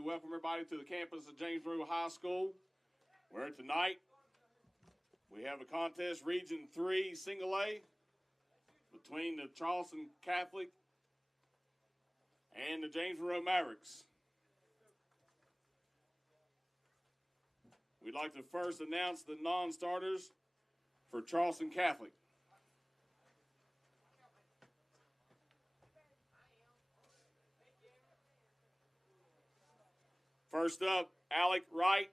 to welcome everybody to the campus of James Monroe High School, where tonight we have a contest Region 3 Single A between the Charleston Catholic and the James Monroe Mavericks. We'd like to first announce the non-starters for Charleston Catholic. First up, Alec Wright,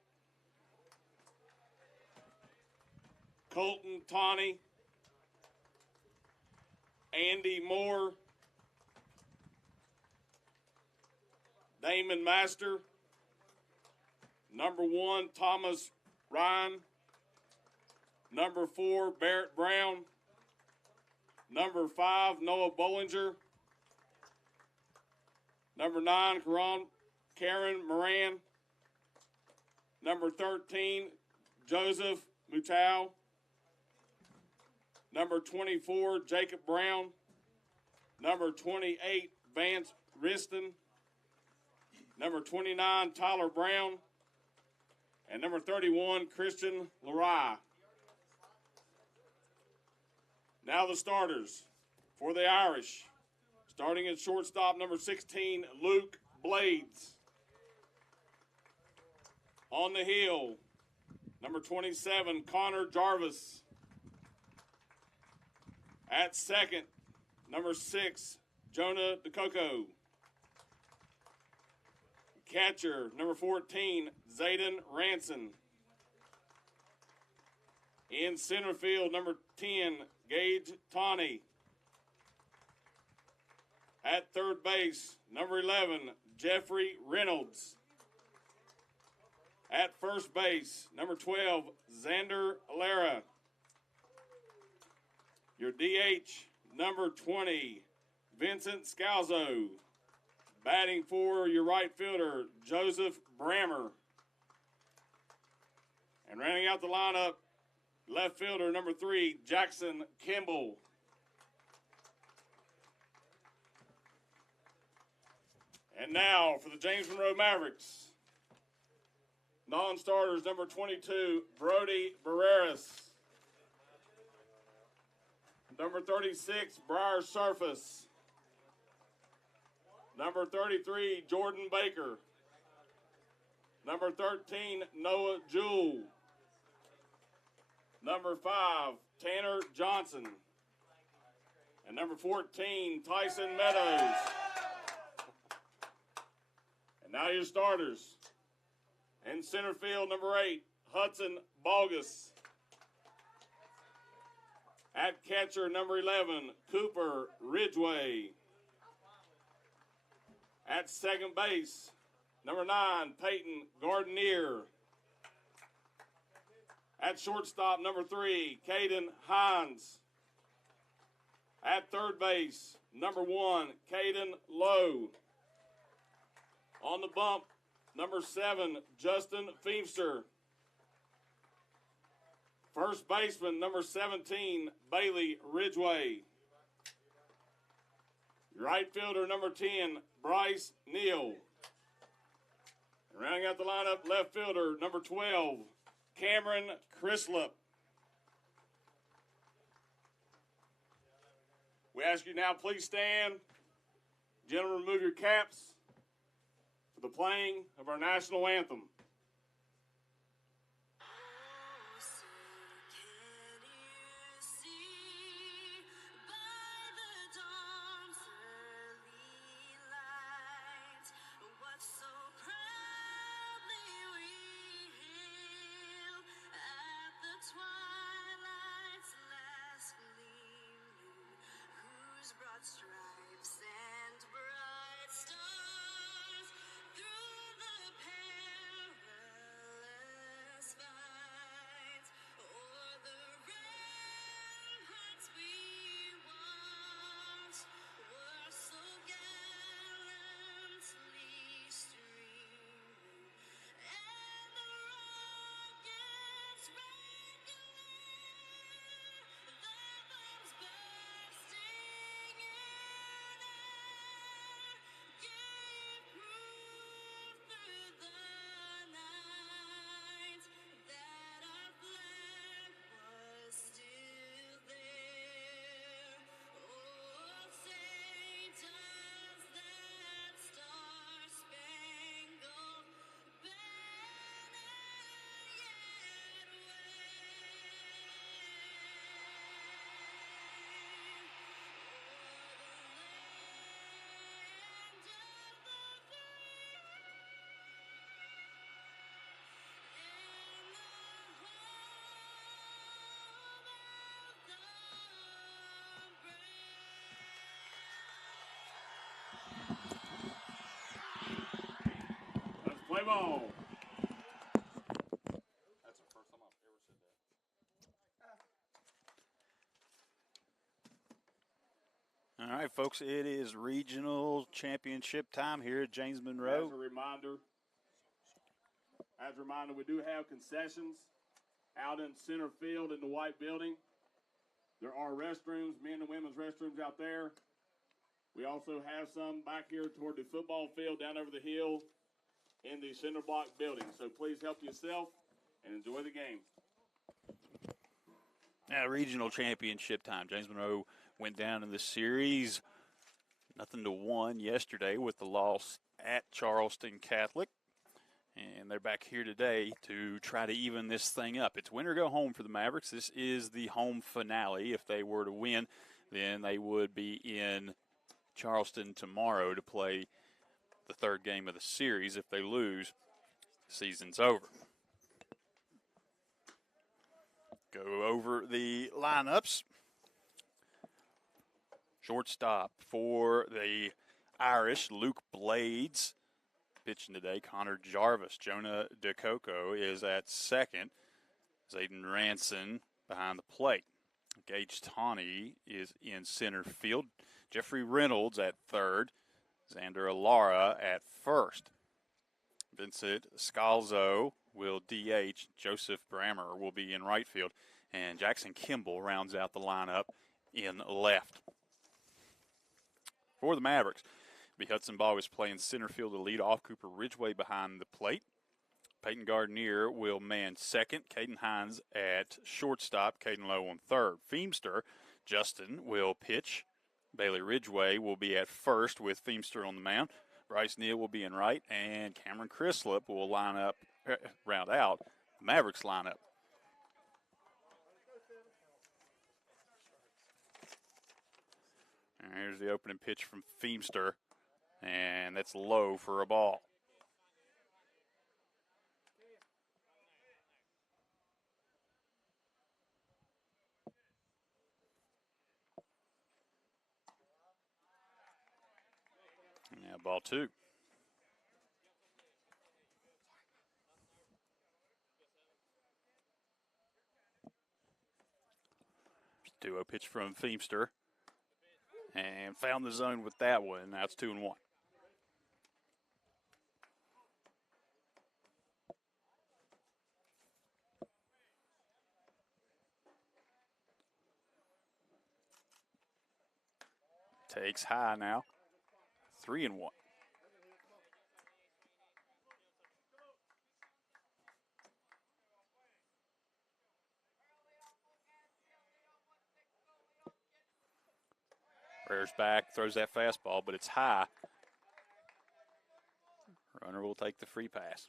Colton Tawney, Andy Moore, Damon Master, number 1, Thomas Ryan, number 4, Barrett Brown, number 5, Noah Bollinger, number 9, Karen Moran, number 13, Joseph Mutau, number 24, Jacob Brown, number 28, Vance Riston, number 29, Tyler Brown, and number 31, Christian Lerai. Now the starters for the Irish. Starting at shortstop, number 16, Luke Blades. On the hill, number 27, Connor Jarvis. At second, number 6, Jonah DeCoco. Catcher, number 14, Zayden Ranson. In center field, number 10, Gage Tawney. At third base, number 11, Jeffrey Reynolds. At first base, number 12, Xander Alara. Your DH, number 20, Vincent Scalzo. Batting for your right fielder, Joseph Brammer. And rounding out the lineup, left fielder, number 3, Jackson Kimball. And now for the James Monroe Mavericks. Non-starters, number 22, Brody Barreras. Number 36, Briar Surface. Number 33, Jordan Baker. Number 13, Noah Jewell. Number 5, Tanner Johnson. And number 14, Tyson Meadows. And now your starters. In center field, number 8, Hudson Bogus. At catcher, number 11, Cooper Ridgway. At second base, number 9, Peyton Gardenier. At shortstop, number 3, Caden Hines. At third base, number 1, Caden Lowe. On the bump, number 7, Justin Feemster. First baseman, number 17, Bailey Ridgway. Right fielder, number 10, Bryce Neal. And rounding out the lineup, left fielder, number 12, Cameron Crislip. We ask you now, please stand. Gentlemen, remove your caps for the playing of our national anthem. Stripes and bright stars through the perilous Play ball. That's the first time I've ever said that. All right, folks, it is regional championship time here at James Monroe. As a reminder, we do have concessions out in center field in the white building. There are restrooms, men and women's restrooms out there. We also have some back here toward the football field down over the hill in the center block building. So please help yourself and enjoy the game. Now, regional championship time. James Monroe went down in the series 0-1 yesterday with the loss at Charleston Catholic. And they're back here today to try to even this thing up. It's win or go home for the Mavericks. This is the home finale. If they were to win, then they would be in Charleston tomorrow to play the third game of the series. If they lose, the season's over. Go over the lineups. Shortstop for the Irish, Luke Blades. Pitching today, Connor Jarvis. Jonah DeCoco is at second. Zayden Ranson behind the plate. Gage Tawney is in center field. Jeffrey Reynolds at third. Xander Alara at first. Vincent Scalzo will DH. Joseph Brammer will be in right field. And Jackson Kimball rounds out the lineup in left. For the Mavericks, Hudson Ball is playing center field to lead off. Cooper Ridgway behind the plate. Peyton Gardner will man second. Caden Hines at shortstop. Caden Lowe on third. Feemster, Justin will pitch. Bailey Ridgway will be at first with Feemster on the mound. Bryce Neal will be in right, and Cameron Crislip will round out the Mavericks lineup. And here's the opening pitch from Feemster. And that's low for a ball. And now ball two. Duo pitch from Feemster. And found the zone with that one. Now it's 2-1. Takes high now. 3-1. Rears back, throws that fastball, but it's high. Runner will take the free pass.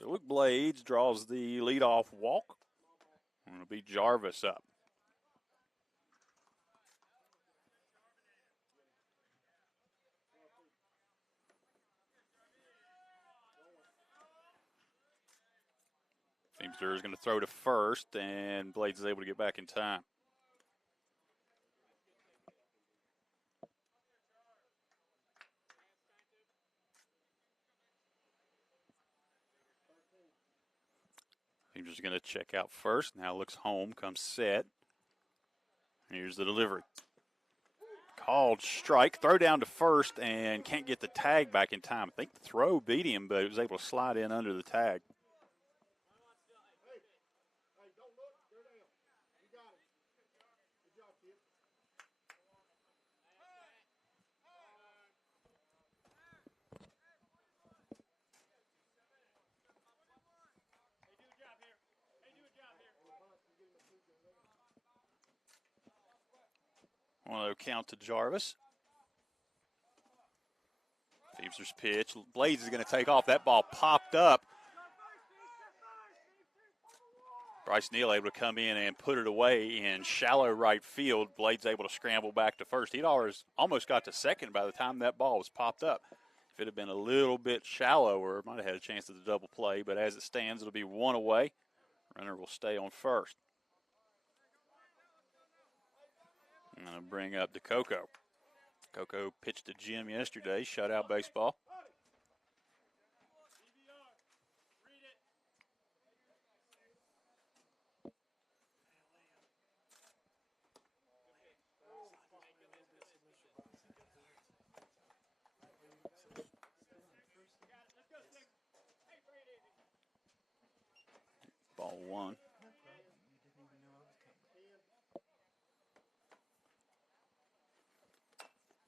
So Luke Blades draws the leadoff walk. And it'll be Jarvis up. Feemster is going to throw to first, and Blades is able to get back in time. Feemster's going to check out first. Now looks home, comes set. Here's the delivery. Called strike. Throw down to first, and can't get the tag back in time. I think the throw beat him, but he was able to slide in under the tag. One count to Jarvis. Feemster's pitch. Blades is going to take off. That ball popped up. Bryce Neal able to come in and put it away in shallow right field. Blades able to scramble back to first. He'd almost got to second by the time that ball was popped up. If it had been a little bit shallower, might have had a chance at the double play. But as it stands, it'll be one away. Runner will stay on first. And Gonna bring up DeCoco. Coco pitched to Jim yesterday, shutout baseball. Ball one.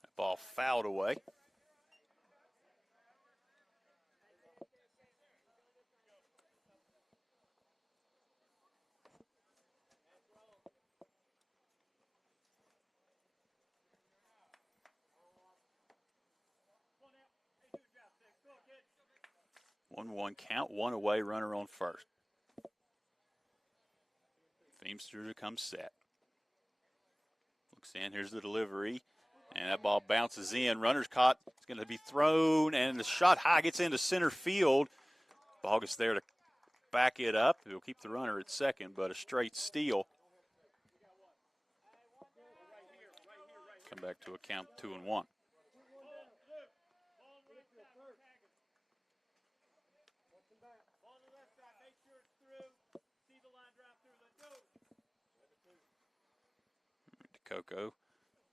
That ball fouled away. One count, one away, runner on first. Feemster to come set. Looks in, here's the delivery, and that ball bounces in. Runner's caught, it's going to be thrown, and the shot high gets into center field. Ball gets there to back it up. It'll keep the runner at second, but a straight steal. Come back to a count 2-1. Coco,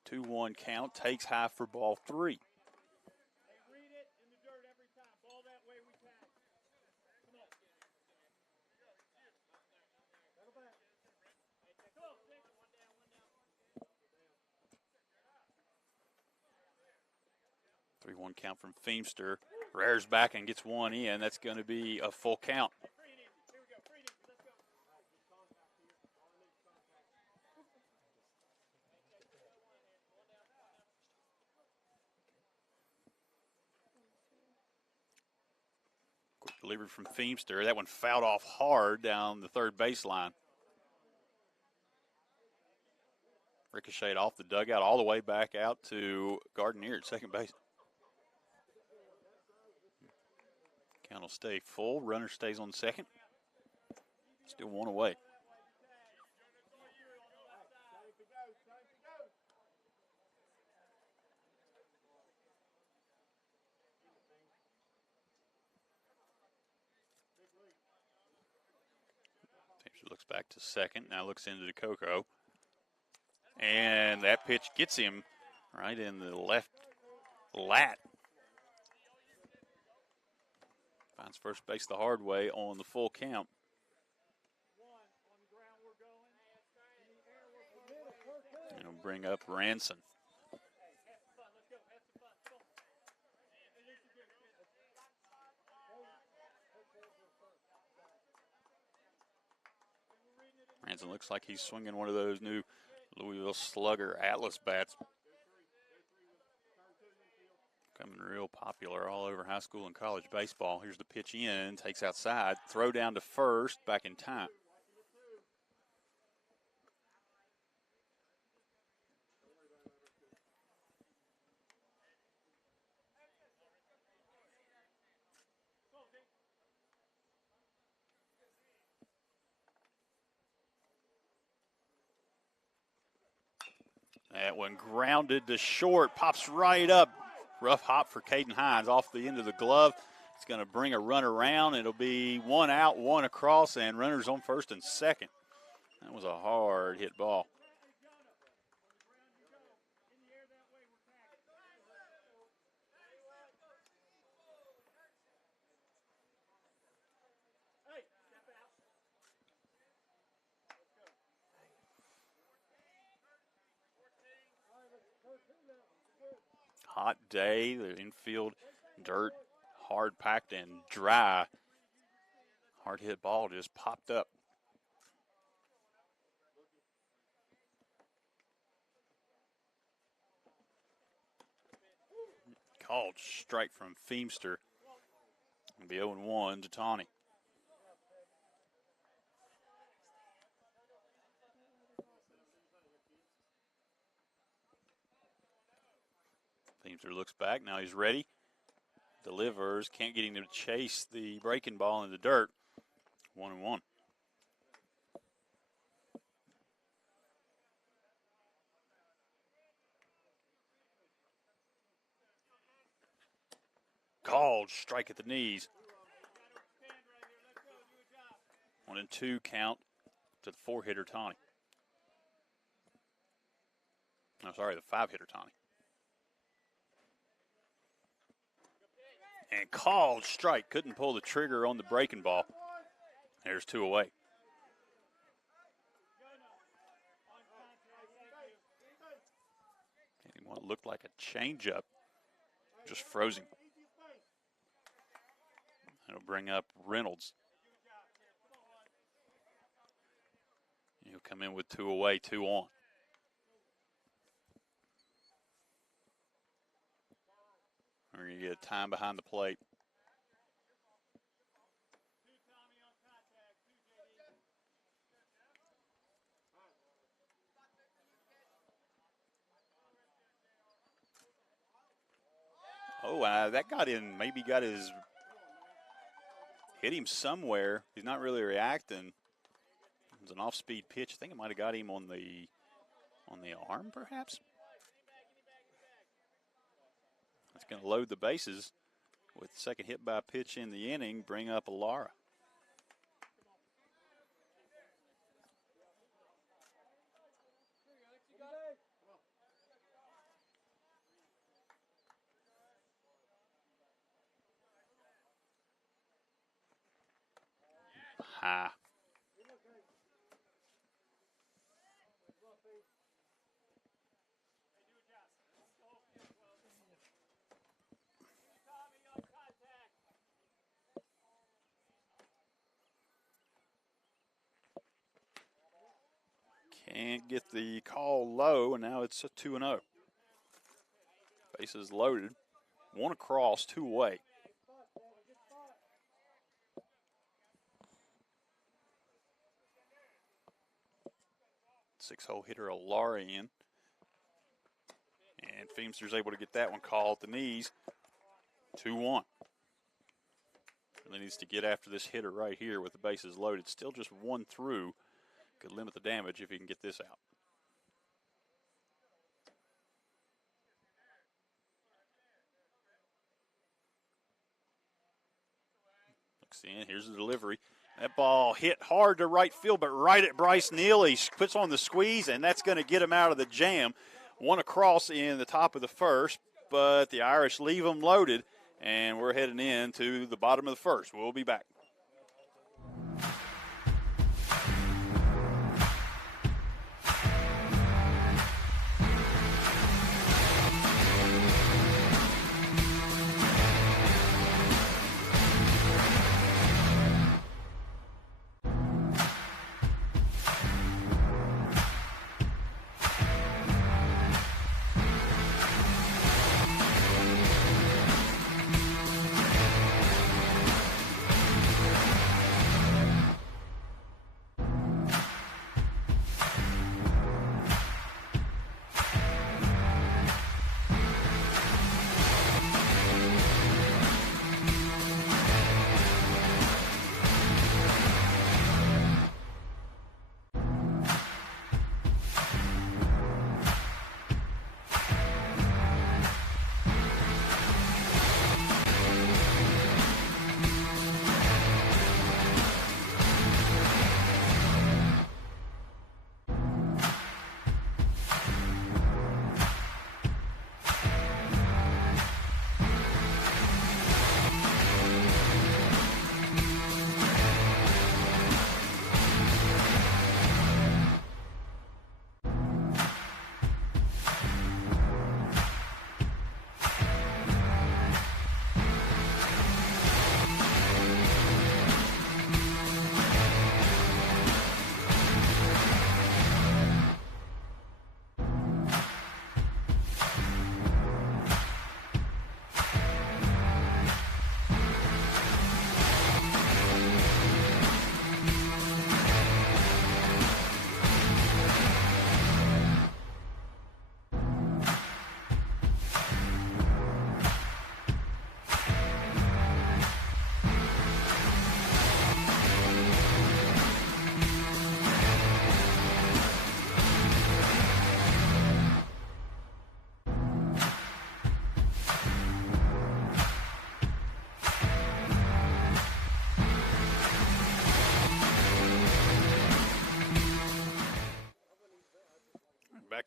2-1 count, takes high for ball three. Three-one count from Feemster. Rears back and gets one in. That's going to be a full count. Delivery from Feemster. That one fouled off hard down the third baseline. Ricocheted off the dugout all the way back out to Gardenier at second base. Count will stay full. Runner stays on second. Still one away. Looks back to second, now looks into DeCoco. And that pitch gets him right in the left lat. Finds first base the hard way on the full count. And he'll bring up Ranson. Ranson looks like he's swinging one of those new Louisville Slugger Atlas bats. Becoming real popular all over high school and college baseball. Here's the pitch in, takes outside, throw down to first, back in time. That one grounded to short, pops right up. Rough hop for Caden Hines off the end of the glove. It's going to bring a run around. It'll be one out, one across, and runners on first and second. That was a hard hit ball. Hot day, the infield dirt, hard packed and dry. Hard hit ball just popped up. Called strike from Feemster. It'll be 0-1 to Tawny. Feemster looks back, now he's ready. Delivers, can't get him to chase the breaking ball in the dirt. 1-1. Called strike at the knees. 1-2 count to the 4-hitter Tawny. No, sorry, the 5-hitter Tawny. And called strike. Couldn't pull the trigger on the breaking ball. There's 2 away. And what looked like a changeup just froze him. It'll bring up Reynolds. He'll come in with 2 away, 2 on. We're going to get time behind the plate. Oh, that got in. Maybe got his, hit him somewhere. He's not really reacting. It was an off-speed pitch. I think it might have got him on the arm, perhaps. It's going to load the bases with the second hit by pitch in the inning, bring up Alara. High. Can't get the call low, and now it's a 2-0. Bases loaded. 1 across, 2 away. Six-hole hitter Alara in. And Feemster's able to get that one called at the knees. 2-1. Really needs to get after this hitter right here with the bases loaded. Still just 1 through. Could limit the damage if he can get this out. Looks in. Here's the delivery. That ball hit hard to right field, but right at Bryce Neal. He puts on the squeeze, and that's going to get him out of the jam. 1 across in the top of the first, but the Irish leave them loaded, and we're heading into the bottom of the first. We'll be back.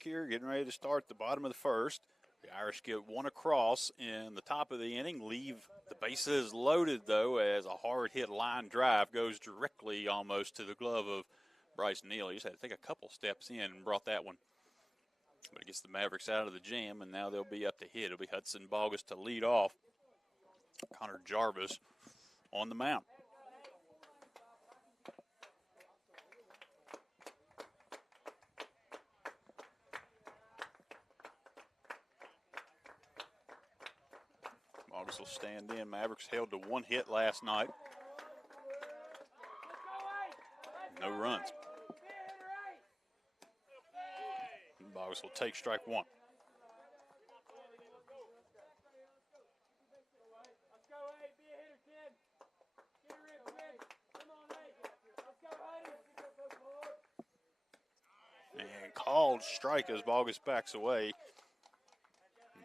back here, getting ready to start the bottom of the first. The Irish get one across in the top of the inning, leave the bases loaded, though, as a hard-hit line drive goes directly almost to the glove of Bryce Neal. He just had to take a couple steps in and brought that one. But it gets the Mavericks out of the jam, and now they'll be up to hit. It'll be Hudson Bogus to lead off. Connor Jarvis on the mound. Bogus will stand in. Mavericks held to one hit last night. No runs. Bogus will take strike one. And called strike as Bogus backs away.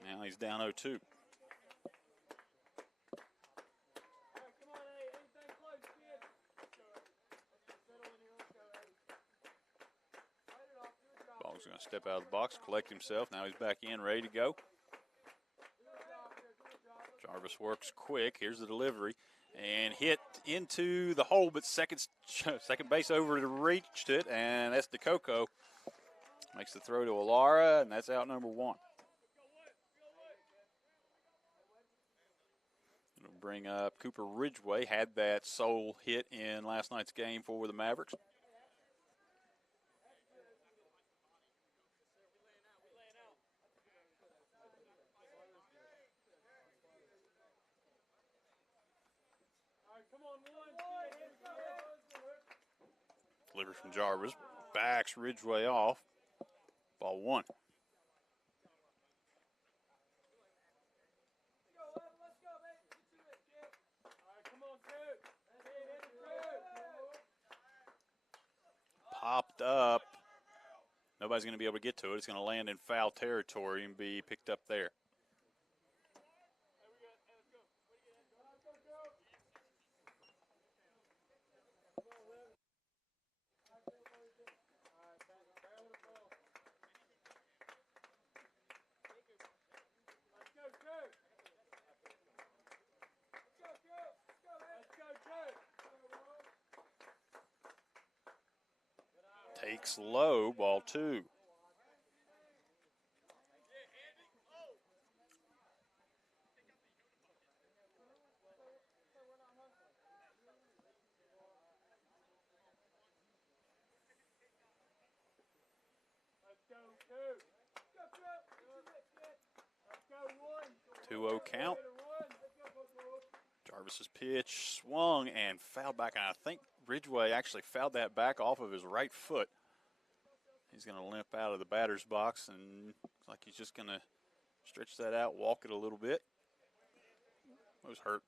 Now he's down 0-2. Bogus going to step out of the box, collect himself. Now he's back in, ready to go. Jarvis works quick. Here's the delivery. And hit into the hole, but second base over to reached it, and that's DeCoco. Makes the throw to Alara, and that's out number one. It'll bring up Cooper Ridgway. Had that sole hit in last night's game for the Mavericks. Delivery from Jarvis. Backs Ridgway off. Ball one. Popped up. Nobody's going to be able to get to it. It's going to land in foul territory and be picked up there. Takes low, ball two. Two 2-0 count. Jarvis's pitch swung and fouled back, and I think Ridgway actually fouled that back off of his right foot. He's going to limp out of the batter's box, and looks like he's just going to stretch that out, walk it a little bit. It was hurt.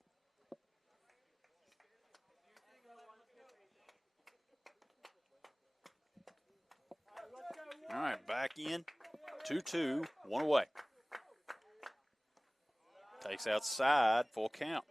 All right, back in. 2-2, one away. Takes outside, full count.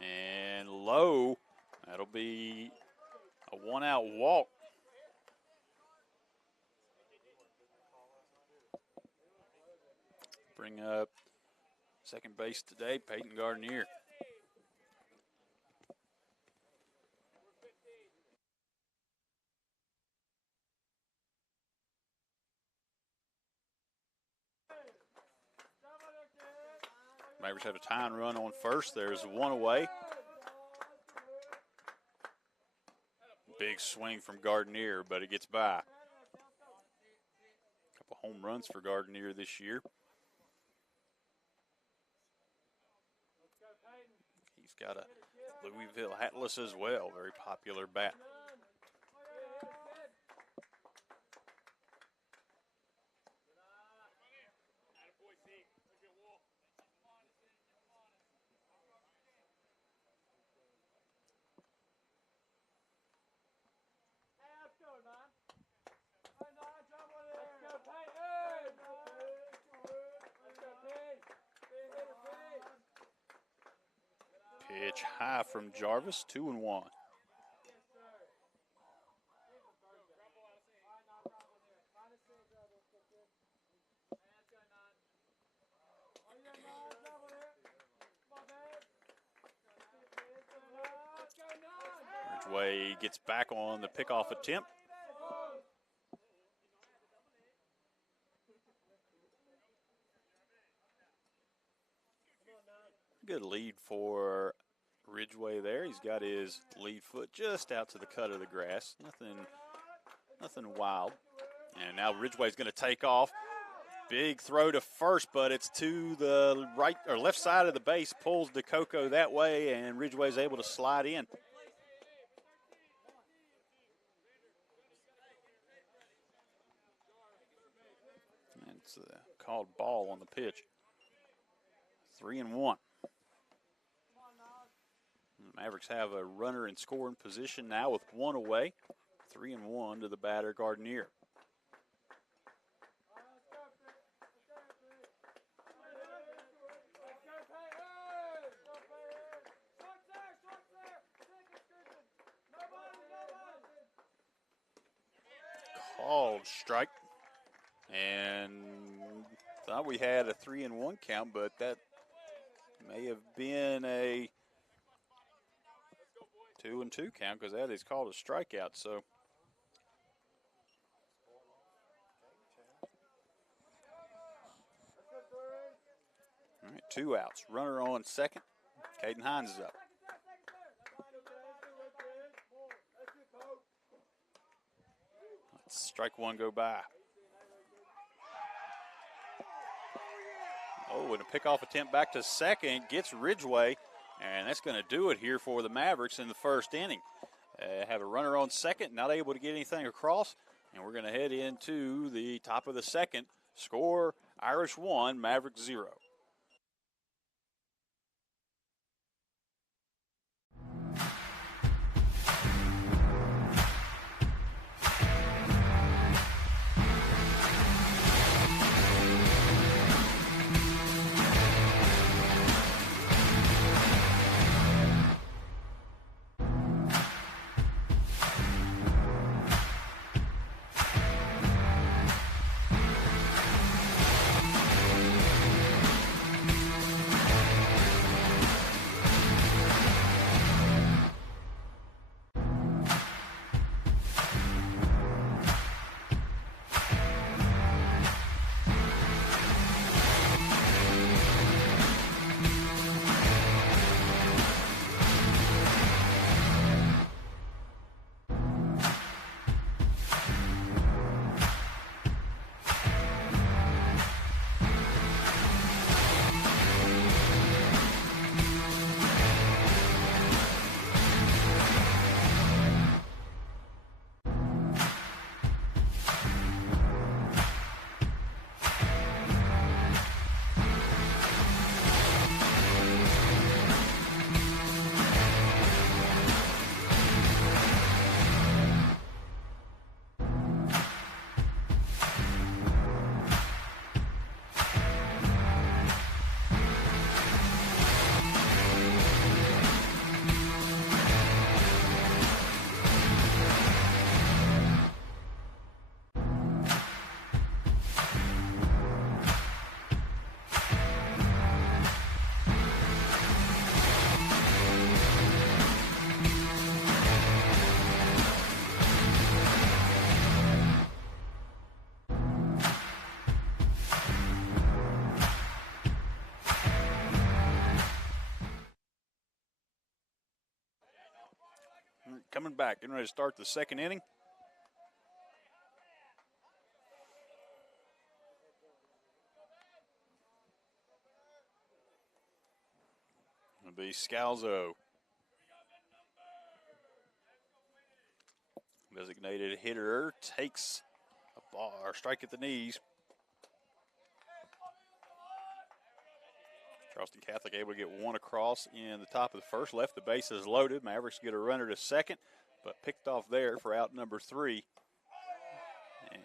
And low, that'll be a one-out walk. Bring up second base today, Peyton Gardner. Mavericks have a tying run on first. There's one away. Big swing from Gardner, but it gets by. A couple home runs for Gardner this year. He's got a Louisville Atlas as well, very popular bat. Pitch high from Jarvis, 2-1. Ridgeway gets back on the pickoff attempt. Good lead for Ridgeway there. He's got his lead foot just out to the cut of the grass. Nothing wild. And now Ridgeway's going to take off. Big throw to first, but it's to the right or left side of the base. Pulls DeCoco that way, and Ridgeway's able to slide in. And it's a called ball on the pitch. 3-1. Mavericks have a runner in scoring position now with one away. 3-1 to the batter, Gardenier. Called strike. And thought we had a 3-1 count, but that may have been a 2-2 count because that is called a strikeout. So all right, 2 outs. Runner on second. Caden Hines is up. Let's strike one go by. Oh, and a pickoff attempt back to second gets Ridgeway. And that's going to do it here for the Mavericks in the first inning. Have a runner on second, not able to get anything across. And we're going to head into the top of the second. Score, Irish 1, Mavericks 0. Coming back, getting ready to start the second inning. It'll be Scalzo. Designated hitter takes a ball or strike at the knees. Charleston Catholic able to get one across in the top of the first. Left the bases loaded. Mavericks get a runner to second, but picked off there for out number 3. And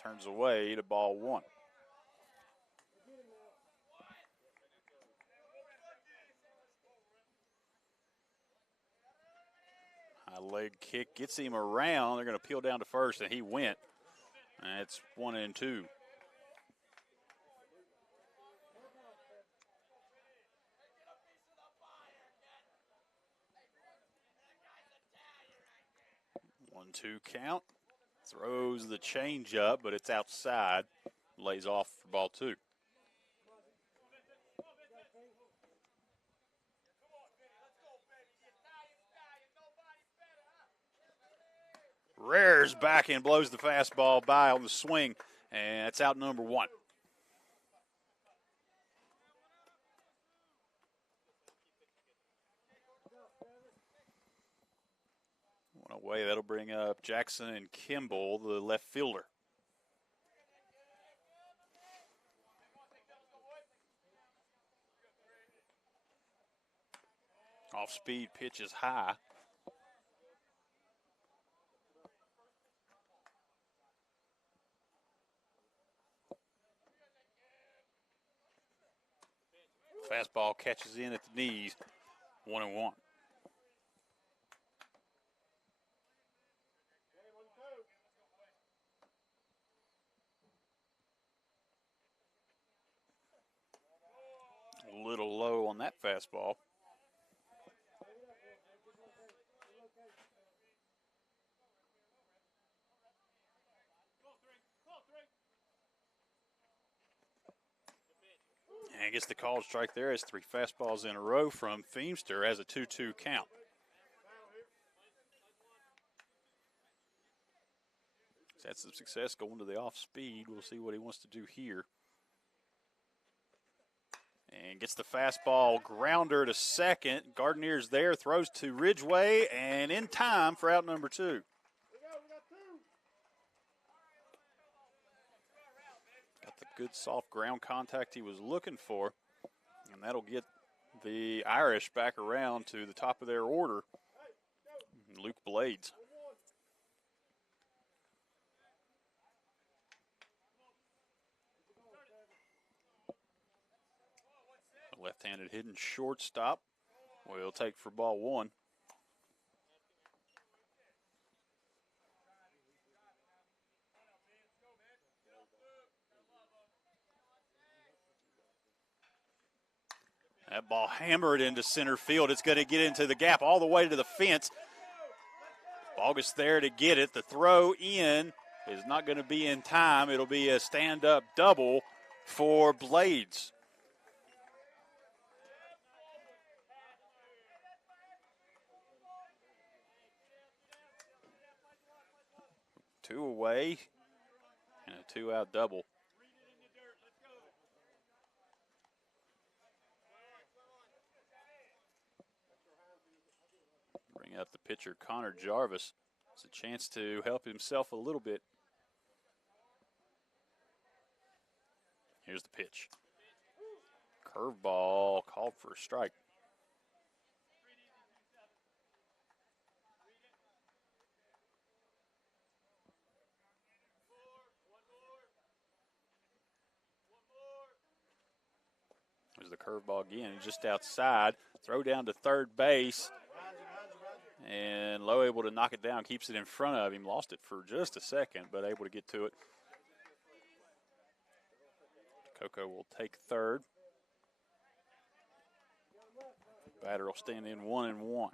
turns away to ball 1. High leg kick gets him around. They're going to peel down to first, and he went. And it's 1-2. One-two count. Throws the changeup, but it's outside. Lays off for ball two. Rears back and blows the fastball by on the swing, and it's out number one. One away, that'll bring up Jackson and Kimball, the left fielder. Off-speed pitch is high. Fastball catches in at the knees, 1-1. A little low on that fastball. And gets the called strike there as 3 fastballs in a row from Feemster as a 2-2 count. He's had some success going to the off speed. We'll see what he wants to do here. And gets the fastball grounder to second. Gardner's there, throws to Ridgway, and in time for out number 2. Good soft ground contact he was looking for, and that'll get the Irish back around to the top of their order. Luke Blades. A left-handed hidden shortstop will take for ball one. That ball hammered into center field. It's going to get into the gap all the way to the fence. August there to get it. The throw in is not going to be in time. It'll be a stand-up double for Blades. Two away and a 2-out double. Bring up the pitcher, Connor Jarvis. It's a chance to help himself a little bit. Here's the pitch. Curveball called for a strike. There's the curveball again, just outside. Throw down to third base. And Lowe able to knock it down, keeps it in front of him. Lost it for just a second, but able to get to it. Coco will take third. Batter will stand in 1-1.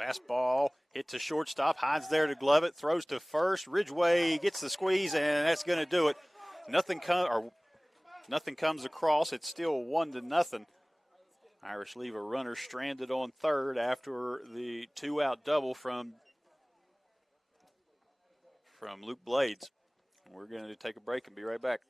Fastball hit to shortstop. Hines there to glove it. Throws to first. Ridgway gets the squeeze, and that's going to do it. Nothing comes across. It's still 1-0. Irish leave a runner stranded on third after the 2-out double from Luke Blades. We're going to take a break and be right back.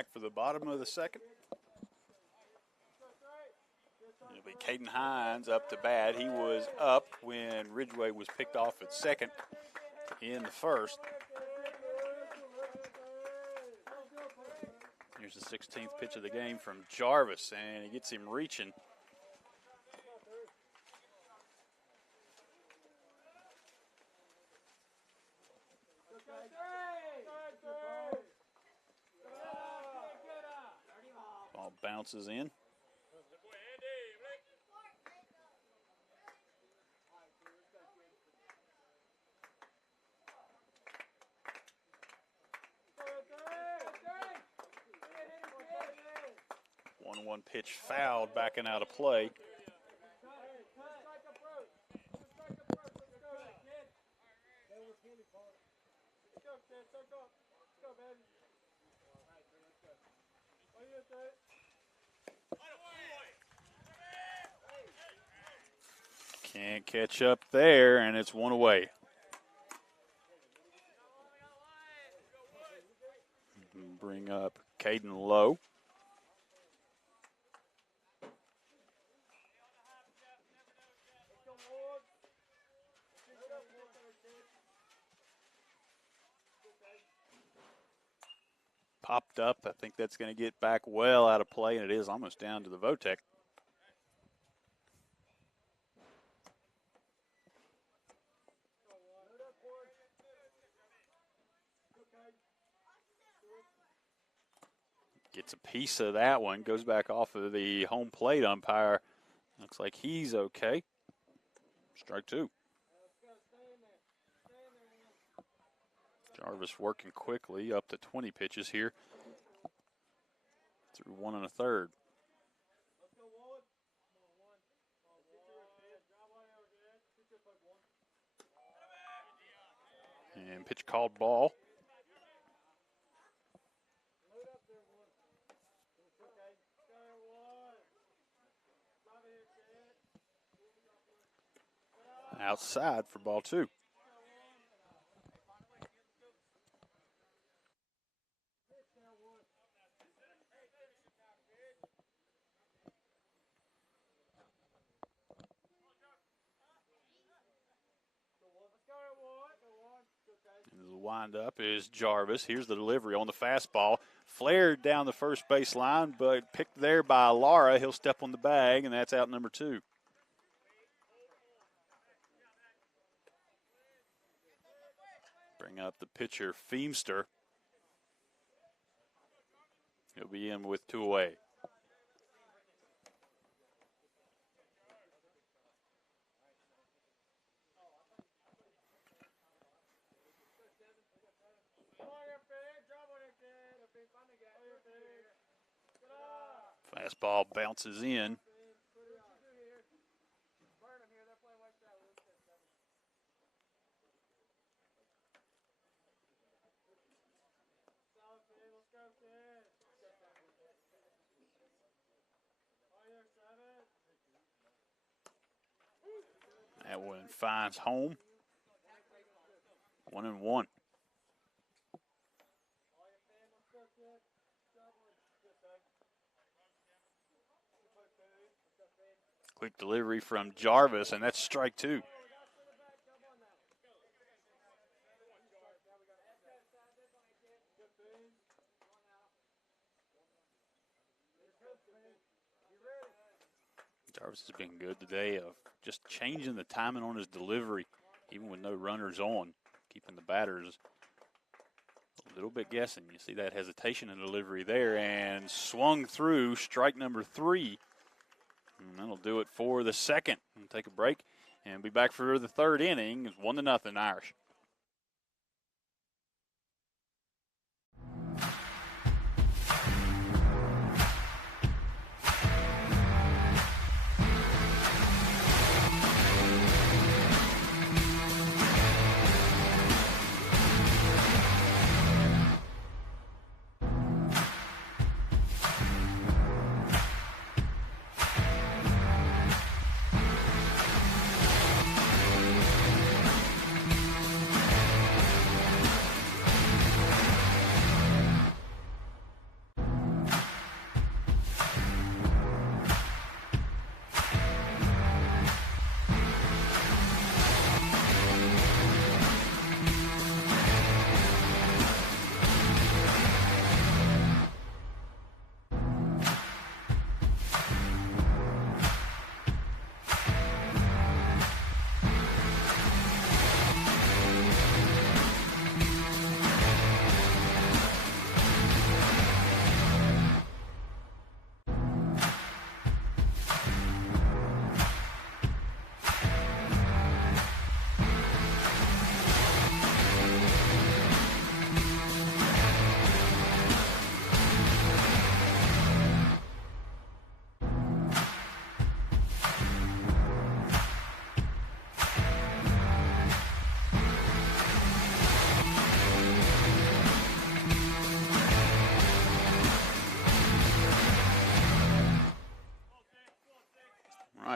Back for the bottom of the second. It'll be Caden Hines up to bat. He was up when Ridgeway was picked off at second in the first. Here's the 16th pitch of the game from Jarvis, and he gets him reaching. Ball bounces in. One pitch fouled, backing out of play. Can't catch up there, and it's one away. Bring up Caden Lowe. Popped up. I think that's going to get back well out of play, and it is almost down to the Votech. Gets a piece of that one, goes back off of the home plate umpire. Looks like he's okay. Strike two. Jarvis working quickly up to 20 pitches here through 1 1/3. And pitch called ball. Outside for ball two. The windup is Jarvis. Here's the delivery on the fastball. Flared down the first base line, but picked there by Lara. He'll step on the bag, and that's out number 2. Bring up the pitcher, Feemster. He'll be in with 2 away. Fastball bounces in. That one finds home. 1-1. Quick delivery from Jarvis, and that's strike 2. Jarvis has been good today of just changing the timing on his delivery, even with no runners on, keeping the batters a little bit guessing. You see that hesitation in delivery there, and swung through strike number 3. And that'll do it for the second. We'll take a break and be back for the third inning. It's 1-0 Irish.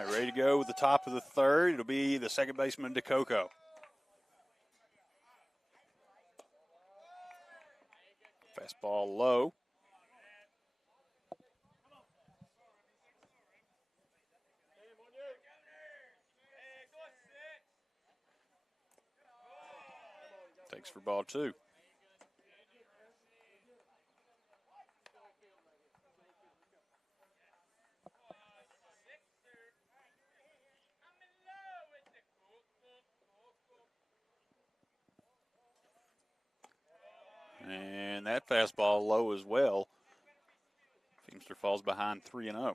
right, ready to go with the top of the third. It'll be the second baseman, DeCoco. Fastball low. Takes for ball two. And that fastball low as well. Feimster falls behind 3-0.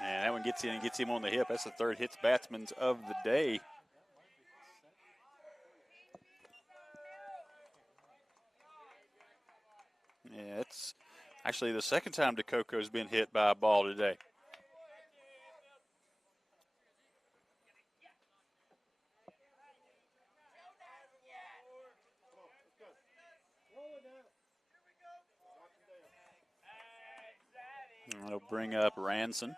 And that one gets in and gets him on the hip. That's the third hits batsman of the day. Yeah, it's actually the second time DeCoco's been hit by a ball today. That'll bring up Ranson.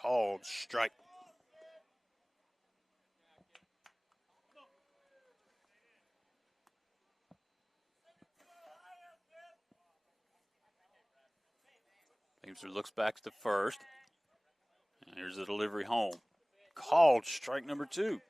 Called strike. Feimster looks back to first. And here's the delivery home. Called strike number two.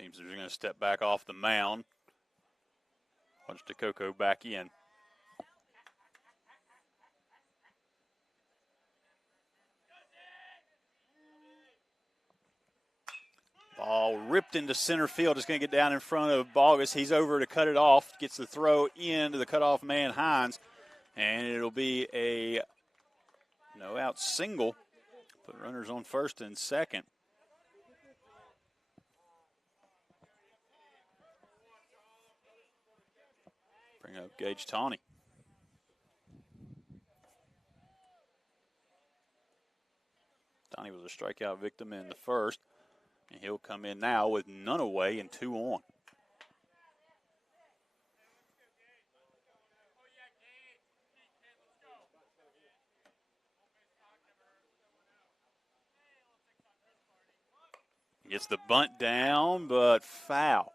Feimster's going to step back off the mound. Watch DeCoco back in. Ball ripped into center field. It's going to get down in front of Bogus. He's over to cut it off. Gets the throw into the cutoff man, Hines. And it'll be a no-out single. Put runners on first and second. Bring up Gage Tawney. Tawney was a strikeout victim in the first. And he'll come in now with none away and 2 on. Gets the bunt down, but foul.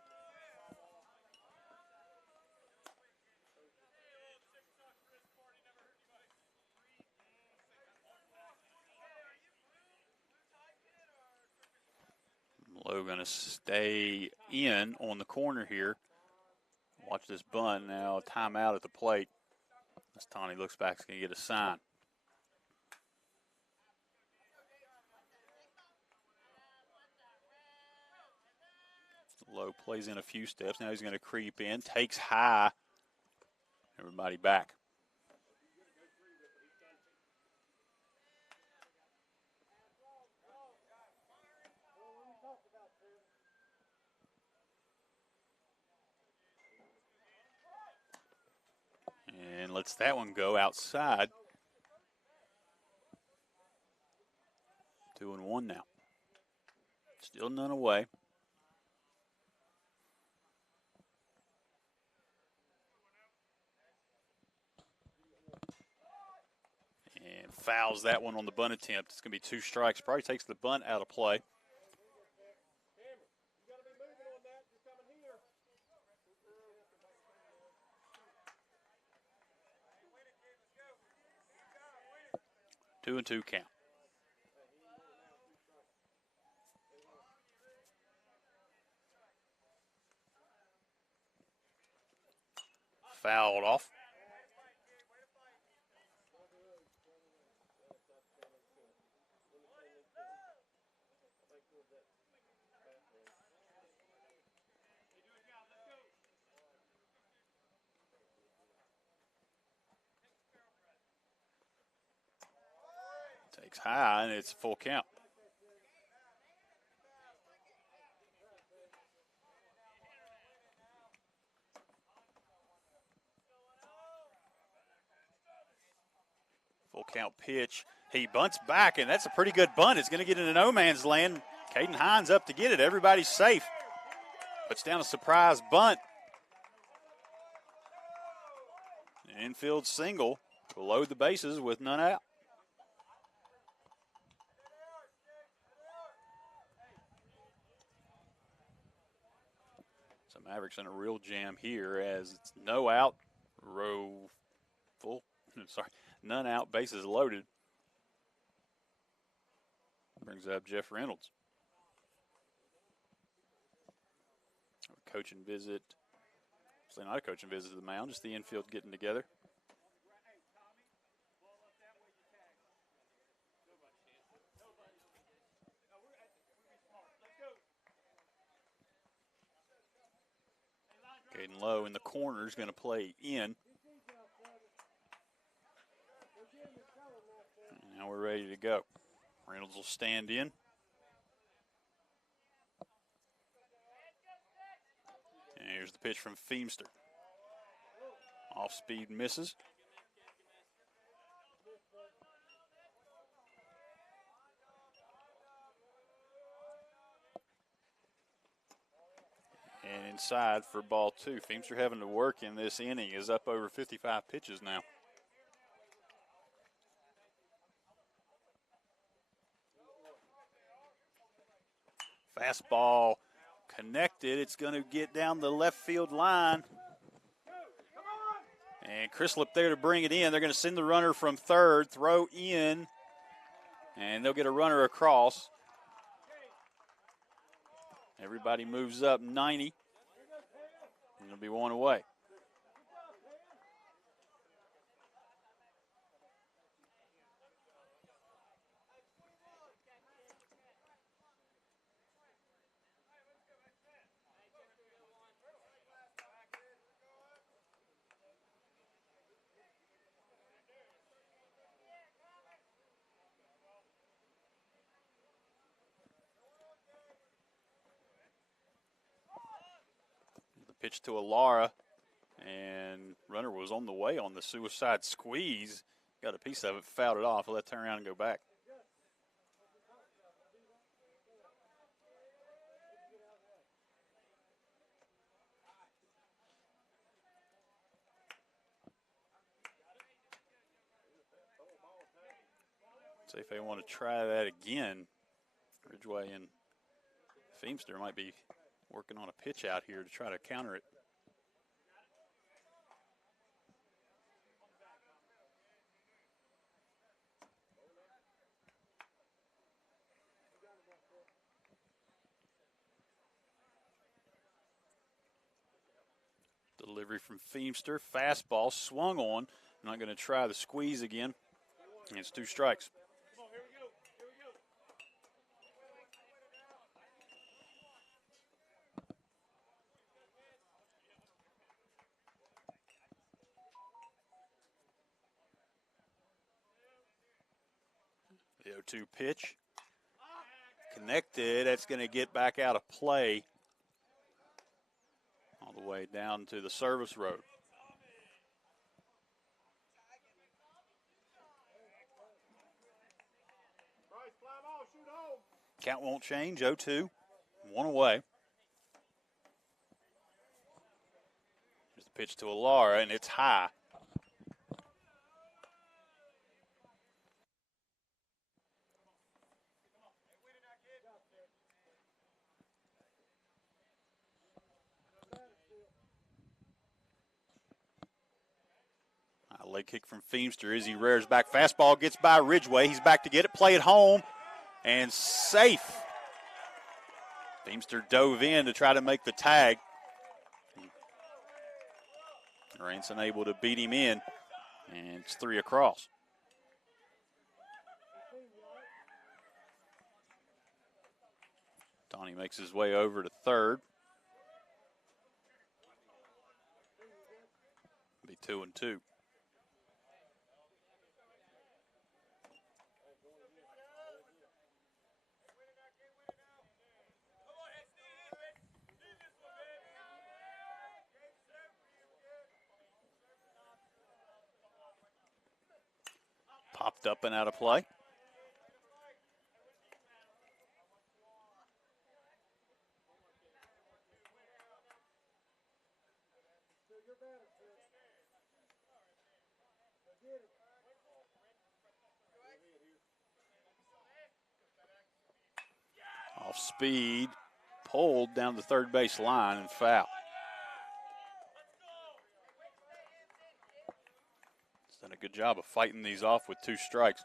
Lowe going to stay in on the corner here. Watch this bunt now. Timeout at the plate. As Tawny looks back, he's going to get a sign. Lowe plays in a few steps. Now he's going to creep in, takes high. Everybody back. And lets that one go outside. 2-1 now. Still none away. And fouls that one on the bunt attempt. It's going to be 2 strikes. Probably takes the bunt out of play. Two and 2 count. Fouled off. Takes high, and it's full count. Full count pitch. He bunts back, and that's a pretty good bunt. It's going to get into no man's land. Caden Hines up to get it. Everybody's safe. Puts down a surprise bunt. An infield single will load the bases with none out. So Mavericks in a real jam here as it's no out, row full. Sorry, none out, bases loaded. Brings up Jeff Reynolds. A coaching visit. Actually, not a coaching visit to the mound, just the infield getting together. Caden Lowe in the corner is going to play in. Now we're ready to go. Reynolds will stand in. And here's the pitch from Feemster. Off speed misses. And inside for ball two. Feemster having to work in this inning, is up over 55 pitches now. Fastball connected. It's going to get down the left field line. And Chrislip there to bring it in. They're going to send the runner from third, throw in, and they'll get a runner across. Everybody moves up 90. And it'll be one away. Pitch to Alara, and runner was on the way on the suicide squeeze. Got a piece of it, fouled it off. Let it turn around and go back. See if they want to try that again. Ridgeway and Feemster might be working on a pitch out here to try to counter it. Delivery from Feemster. Fastball swung on. Not going to try the squeeze again. And it's 2 strikes. The 0-2 pitch. Connected. That's going to get back out of play. All the way down to the service road. Count won't change. 0-2. 1 away. Here's the pitch to Alara, and it's high. Leg kick from Feemster as he rears back. Fastball gets by Ridgeway. He's back to get it. Play it home and safe. Feemster dove in to try to make the tag. Ranson able to beat him in, and it's 3 across. Donnie makes his way over to third. Be 2-2. Left up and out of play. Off speed, pulled down the third base line and foul. He's done a good job of fighting these off with 2 strikes.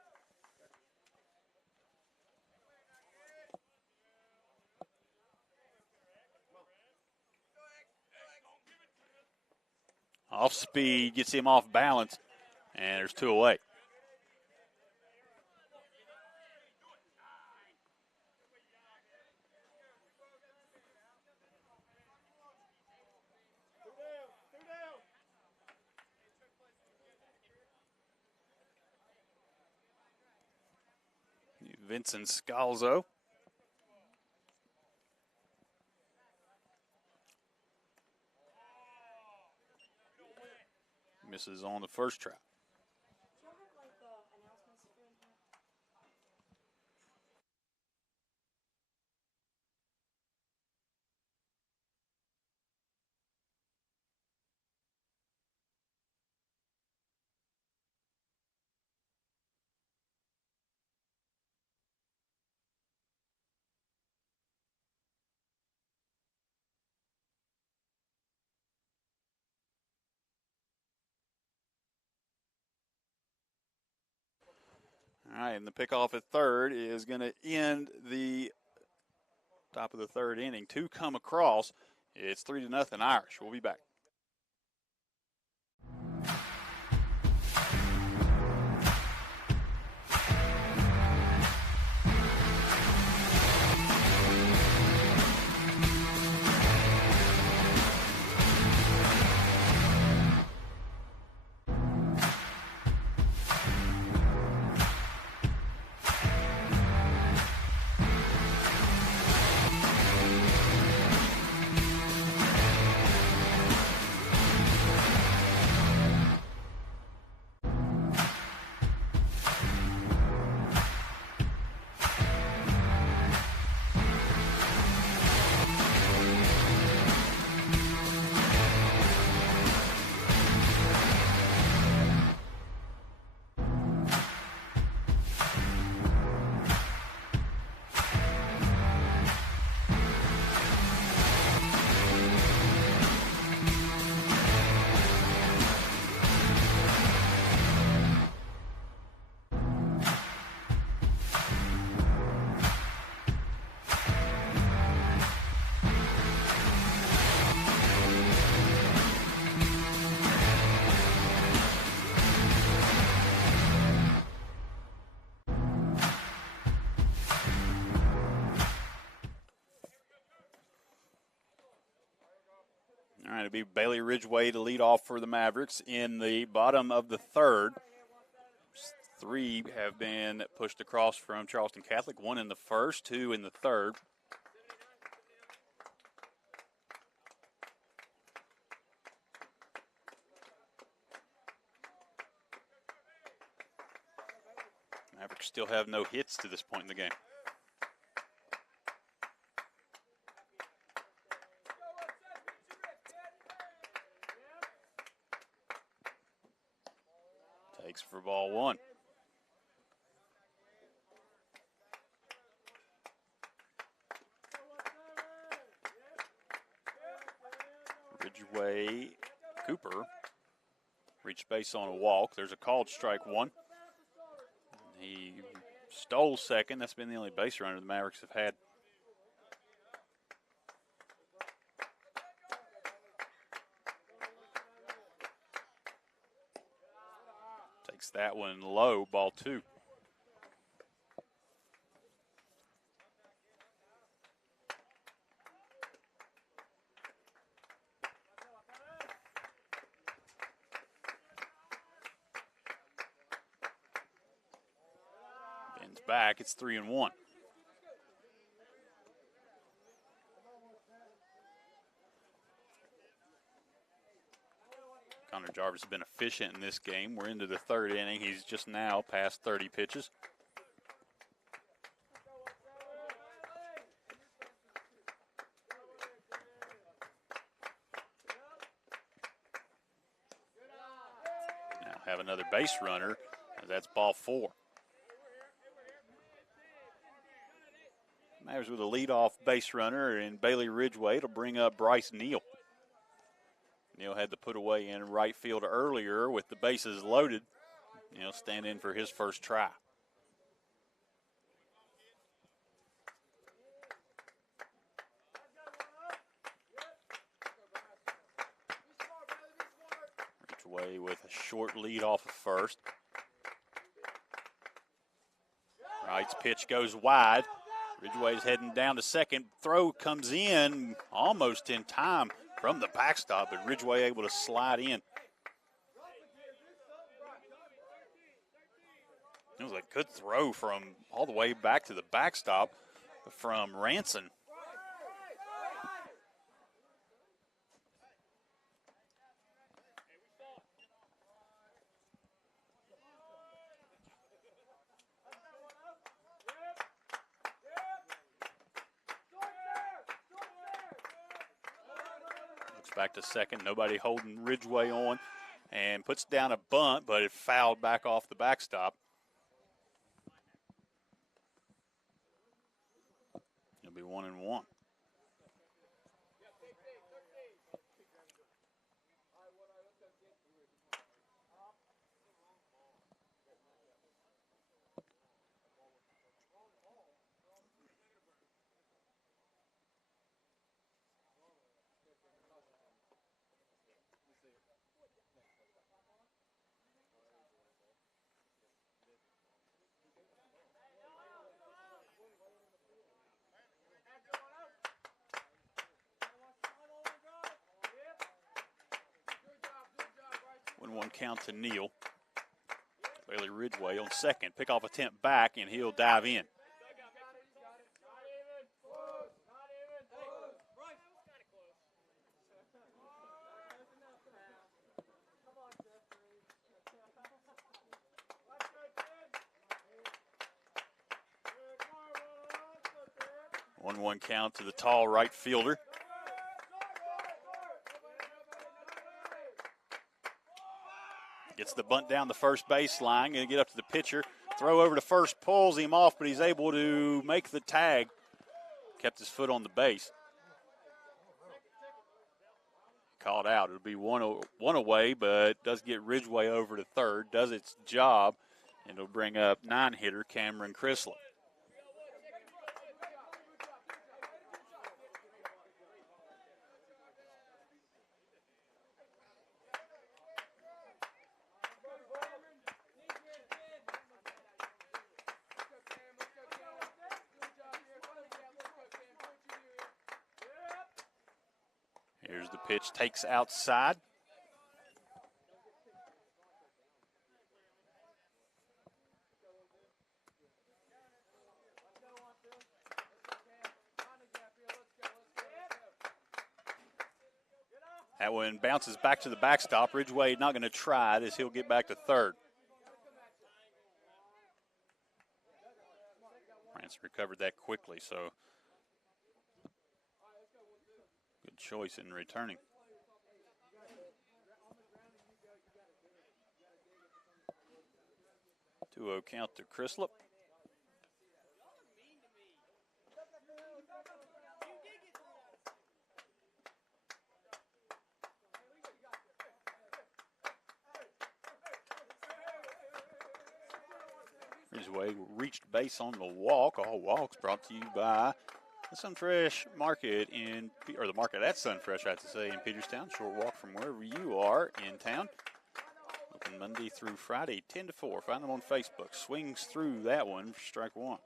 Off speed, gets him off balance, and there's 2 away. Vincent Scalzo. Misses on the first try. All right, and the pickoff at third is going to end the top of the third inning. 2 come across. It's 3-0 Irish. We'll be back. All right, it'll be Bailey Ridgway to lead off for the Mavericks in the bottom of the third. 3 have been pushed across from Charleston Catholic, 1 in the first, 2 in the third. Mavericks still have no hits to this point in the game. Takes for ball 1. Ridgway Cooper reached base on a walk. There's a called strike 1. He stole second. That's been the only base runner the Mavericks have had. Takes that one low, ball 2. Bends back, it's 3-1. Connor Jarvis has been efficient in this game. We're into the third inning. He's just now past 30 pitches. Now have another base runner. That's ball 4. Matters with a leadoff base runner, and Bailey Ridgway to bring up Bryce Neal. Neal had to put away in right field earlier with the bases loaded. Neal stand in for his first try. Ridgway with a short lead off of first. Wright's pitch goes wide. Ridgway's heading down to second. Throw comes in almost in time from the backstop, but Ridgway able to slide in. It was a good throw from all the way back to the backstop from Ranson. Back to second, nobody holding Ridgway on, and puts down a bunt, but it fouled back off the backstop. It'll be 1-1. One count to Neal. Bailey Ridgway on second. Pickoff attempt back, and he'll dive in. One count to the tall right fielder. Gets the bunt down the first baseline. Going to get up to the pitcher. Throw over to first, pulls him off, but he's able to make the tag. Kept his foot on the base. Called out. It'll be one away, but does get Ridgway over to third. Does its job, and it'll bring up 9-hitter Cameron Chrysler. Here's the pitch, takes outside. That one bounces back to the backstop. Ridgway not going to try it as he'll get back to third. Ransom recovered that quickly, so good choice in returning. 2-0 count to Chrysler. Ridgway reached base on the walk. All walks brought to you by the Sunfresh Market the market at Sunfresh, I have to say, in Peterstown. Short walk from wherever you are in town. Open Monday through Friday, 10 to 4. Find them on Facebook. Swings through that one for strike one.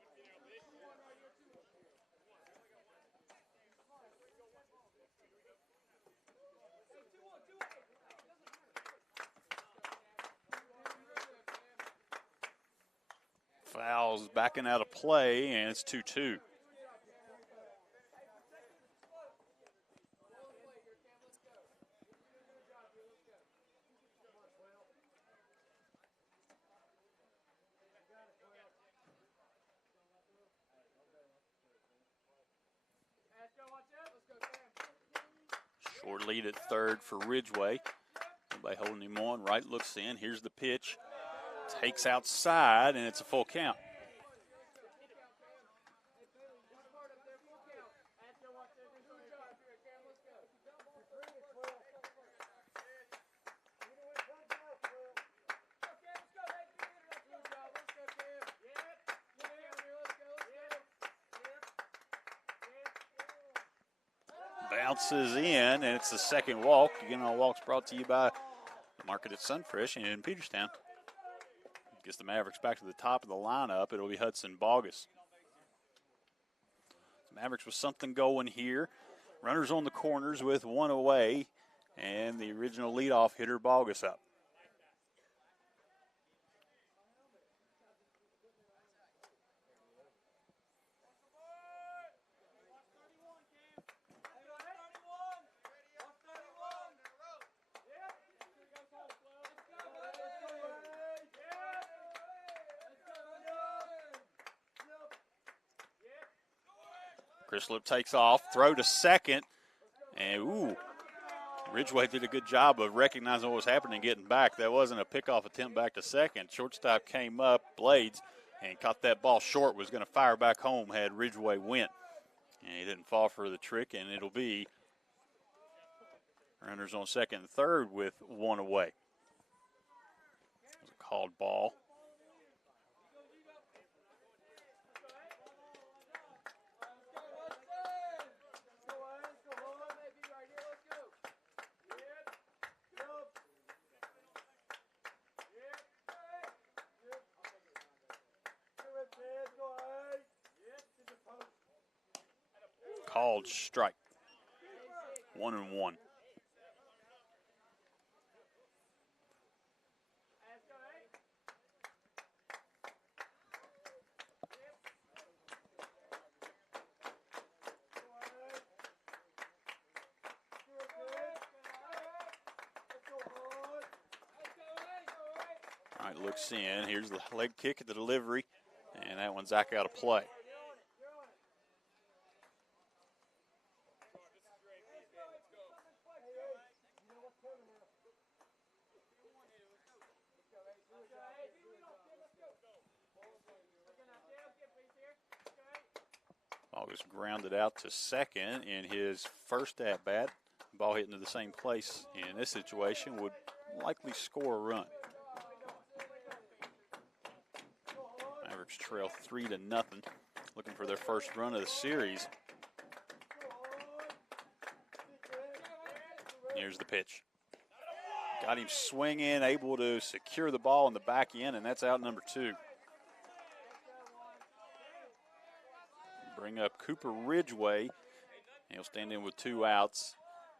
Fouls backing out of play, and it's 2-2. Short lead at third for Ridgeway. Nobody holding him on. Wright looks in. Here's the pitch. Takes outside, and it's a full count. Bounces in, and it's the second walk. Again, all walks brought to you by the Market at Sunfresh in Peterstown. Gets the Mavericks back to the top of the lineup. It'll be Hudson Bogus. Mavericks with something going here. Runners on the corners with one away, and the original leadoff hitter Bogus up. Chrislip takes off, throw to second, and Ridgeway did a good job of recognizing what was happening and getting back. That wasn't a pickoff attempt back to second. Shortstop came up, Blades, and caught that ball short, was going to fire back home had Ridgeway went. And he didn't fall for the trick, and it'll be runners on second and third with one away. It was a called ball. Called strike. 1-1. All right, looks in. Here's the leg kick at the delivery, and that one's back out of play. August grounded out to second in his first at-bat. Ball hitting to the same place in this situation would likely score a run. Mavericks trail 3-0, looking for their first run of the series. Here's the pitch. Got him swinging, able to secure the ball in the back end, and that's out number 2. Bring up Cooper Ridgeway. He'll stand in with 2 outs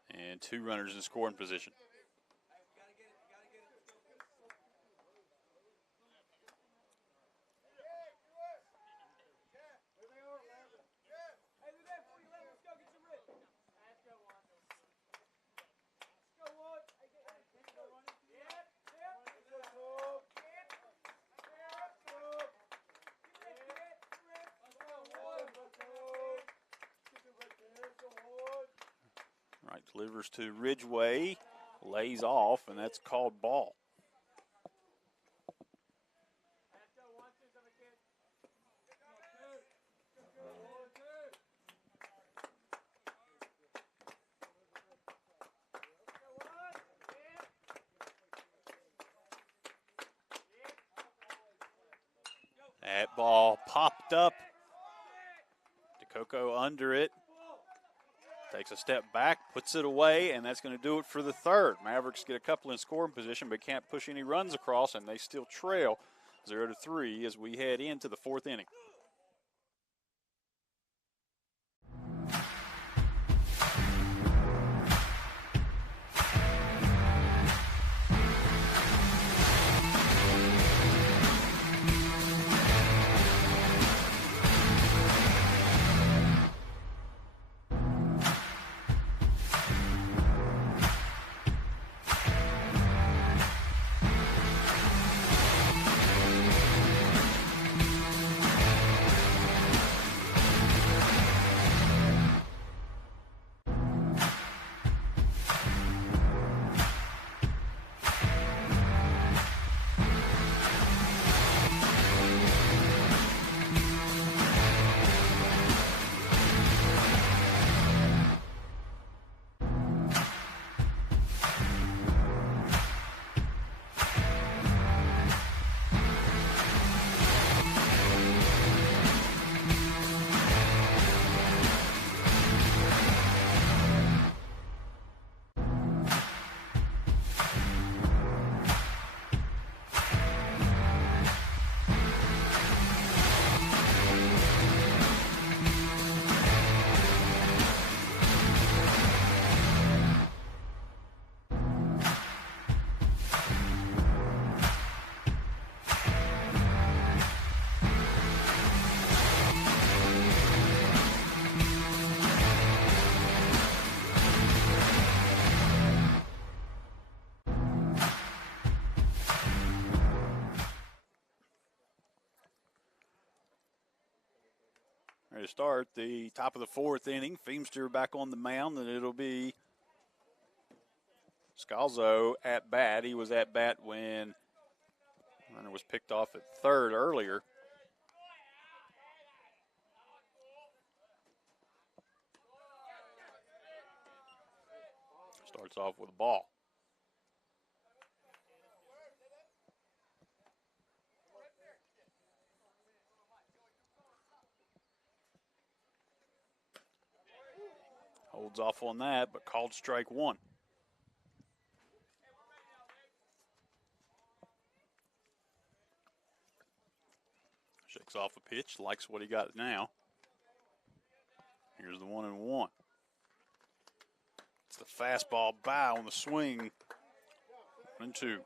and 2 runners in scoring position. Right, delivers to Ridgeway, lays off, and that's called ball. That ball popped up. DeCoco under it. Takes a step back, puts it away, and that's going to do it for the third. Mavericks get a couple in scoring position, but can't push any runs across, and they still trail 0-3 as we head into the 4th inning. Ready to start the top of the fourth inning. Feemster back on the mound, and it'll be Scalzo at bat. He was at bat when the runner was picked off at third earlier. Starts off with a ball. Holds off on that, but called strike one. Shakes off a pitch, likes what he got now. Here's the 1-1. It's the fastball by on the swing. 1-2.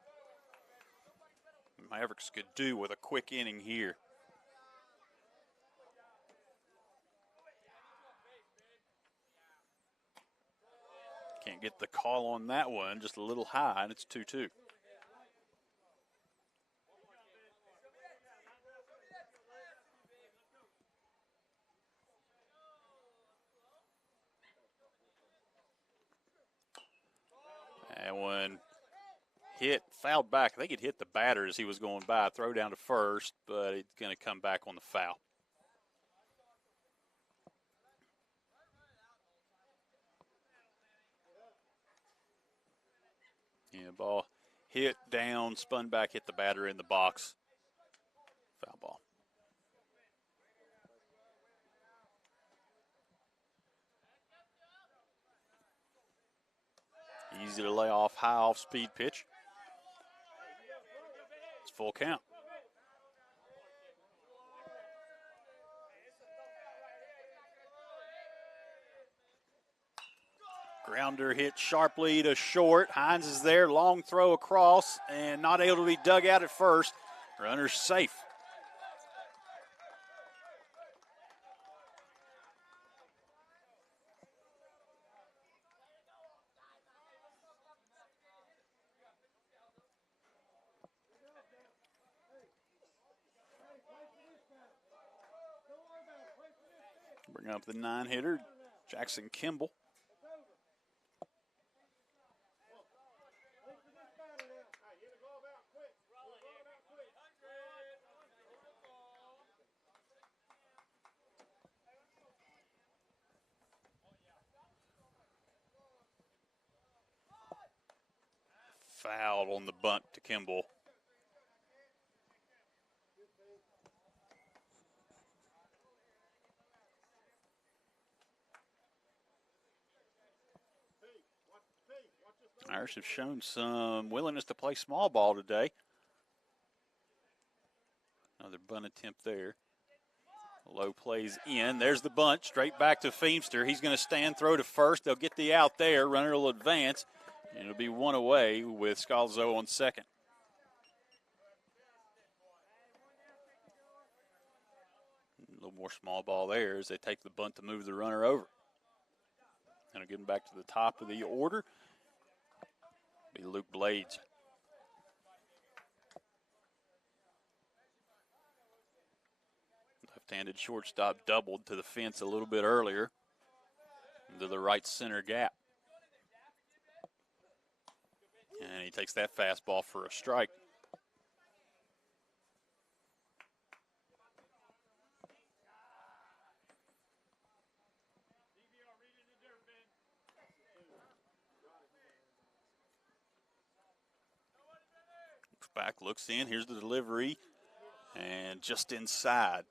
Mavericks could do with a quick inning here. Can't get the call on that one, just a little high, and it's 2-2. And one hit, fouled back. I think it hit the batter as he was going by. Throw down to first, but it's going to come back on the foul. Yeah, ball hit down, spun back, hit the batter in the box. Foul ball. Easy to lay off, high off-speed pitch. It's full count. Grounder hit sharply to short. Hines is there, long throw across, and not able to be dug out at first. Runner's safe. Bring up the 9-hitter, Jackson Kimball. Fouled on the bunt to Kimball. Irish have shown some willingness to play small ball today. Another bunt attempt there. Low plays in. There's the bunt. Straight back to Feemster. He's going to stand, throw to first. They'll get the out there. Runner will advance. And it'll be one away with Scalzo on second. A little more small ball there as they take the bunt to move the runner over. And getting back to the top of the order be Luke Blades. Left-handed shortstop doubled to the fence a little bit earlier into the right center gap. And he takes that fastball for a strike. Looks back, looks in. Here's the delivery. And just inside.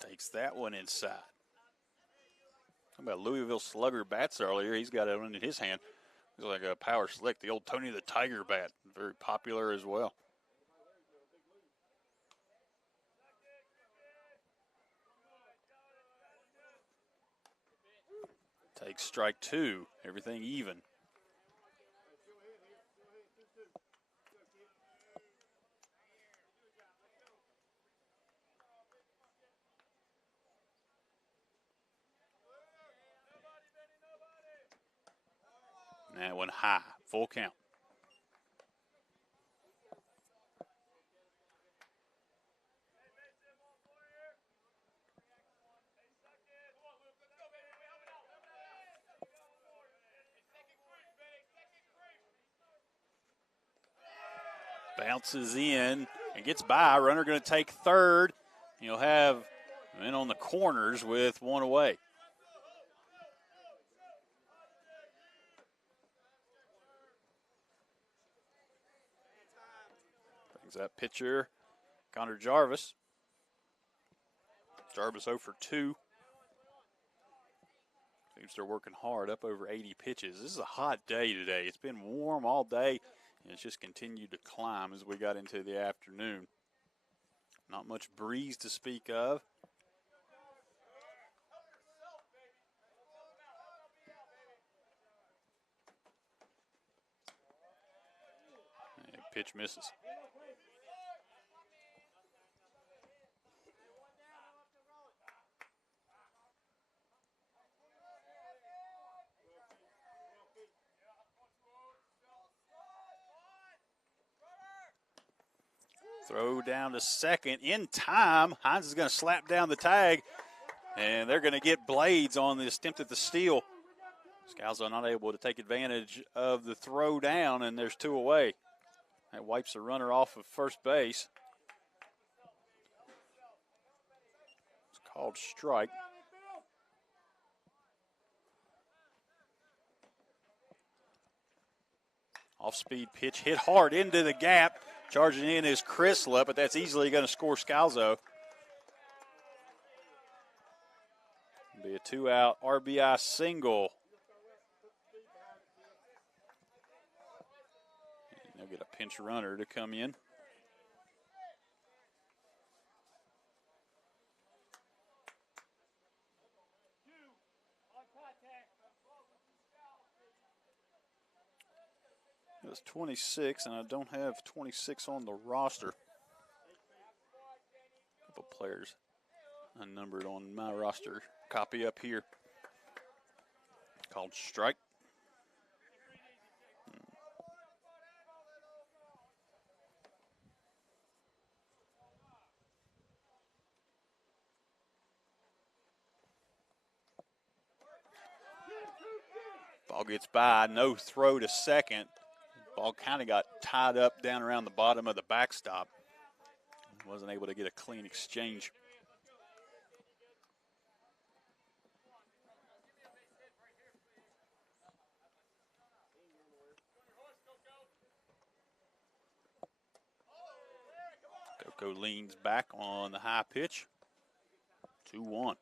Takes that one inside. How about Louisville Slugger bats earlier? He's got it in his hand. He's like a power slick, the old Tony the Tiger bat. Very popular as well. Takes strike two, everything even. And that one high, full count. Bounces in and gets by. Runner going to take third. You'll have men on the corners with one away. Brings that pitcher, Connor Jarvis. Jarvis 0 for 2. Seems they're working hard, up over 80 pitches. This is a hot day today. It's been warm all day, and it's just continued to climb as we got into the afternoon. Not much breeze to speak of. And pitch misses. Throw down to second in time. Hines is going to slap down the tag, and they're going to get Blades on the attempt at the steal. Scalzo not able to take advantage of the throw down, and there's 2 away. That wipes the runner off of first base. It's called strike. Off-speed pitch hit hard into the gap. Charging in is Chrysler, but that's easily going to score Scalzo. Be a 2-out RBI single. And they'll get a pinch runner to come in. It's 26, and I don't have 26 on the roster. A couple players unnumbered on my roster. Copy up here. Called strike. Ball gets by, no throw to second. Ball kind of got tied up down around the bottom of the backstop. Wasn't able to get a clean exchange. Coco leans back on the high pitch. 2-1.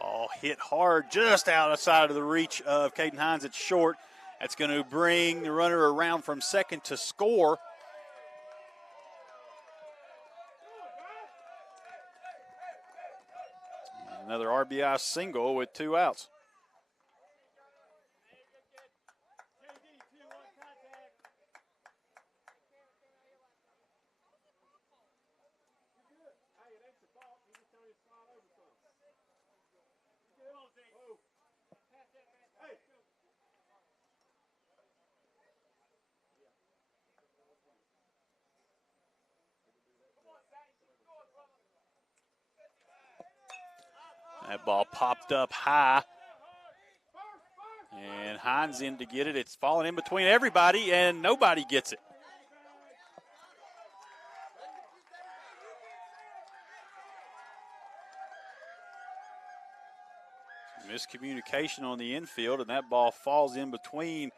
Ball hit hard just outside of the reach of Caden Hines. It's short. That's going to bring the runner around from second to score. Another RBI single with 2 outs. That ball popped up high. And Hines in to get it. It's falling in between everybody, and nobody gets it. Miscommunication on the infield, and that ball falls in between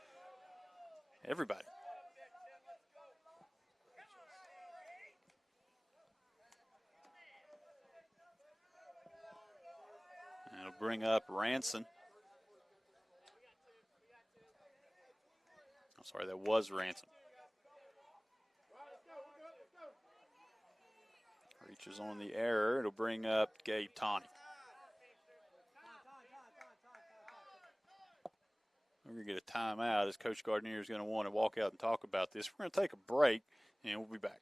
everybody. And it'll bring up Ranson. I'm sorry, that was Ranson. Reaches on the error. It'll bring up Gabe Tawney. We're going to get a timeout as Coach Gardner is going to want to walk out and talk about this. We're going to take a break, and we'll be back.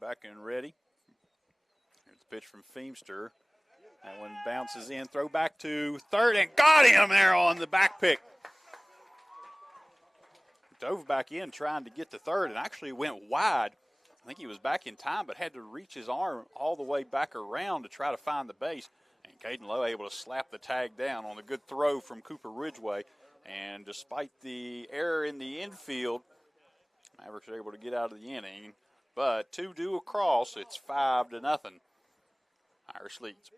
Back and ready. Here's the pitch from Feemster. That one bounces in. Throw back to third and got him there on the back pick. Dove back in trying to get to third and actually went wide. I think he was back in time but had to reach his arm all the way back around to try to find the base. And Caden Lowe able to slap the tag down on a good throw from Cooper Ridgeway. And despite the error in the infield, Mavericks are able to get out of the inning. But 2 due across, it's 5-0. Irish leads.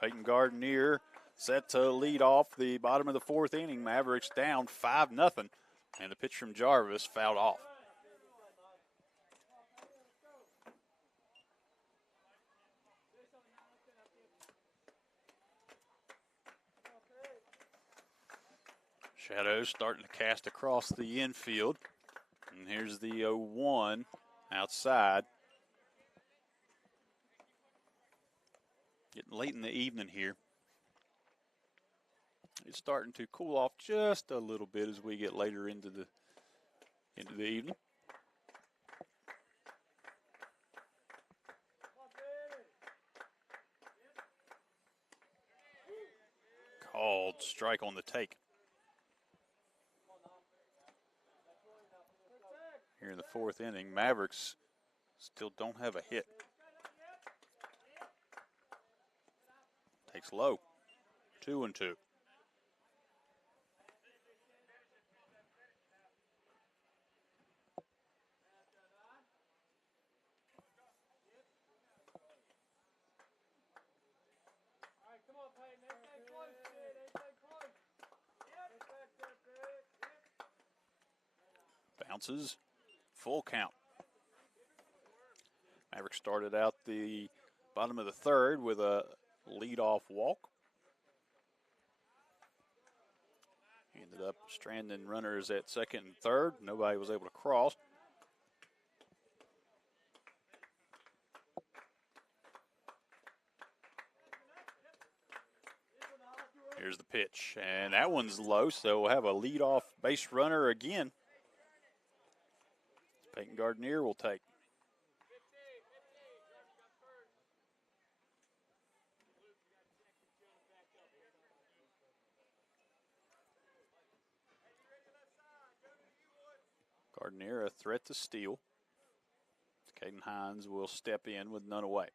Peyton Gardner set to lead off the bottom of the 4th inning. Mavericks down 5-0. And the pitch from Jarvis fouled off. Shadows starting to cast across the infield. And here's the 0-1 outside. Getting late in the evening here. It's starting to cool off just a little bit as we get later into the evening. called strike on the take. Here in the fourth inning, Mavericks still don't have a hit. Takes low. 2-2. Bounces. Full count. Maverick started out the bottom of the third with a leadoff walk. He ended up stranding runners at second and third. Nobody was able to cross. Here's the pitch, and that one's low, so we'll have a leadoff base runner again. Peyton Gardner will take. Gardner, a threat to steal. Caden Hines will step in with none away.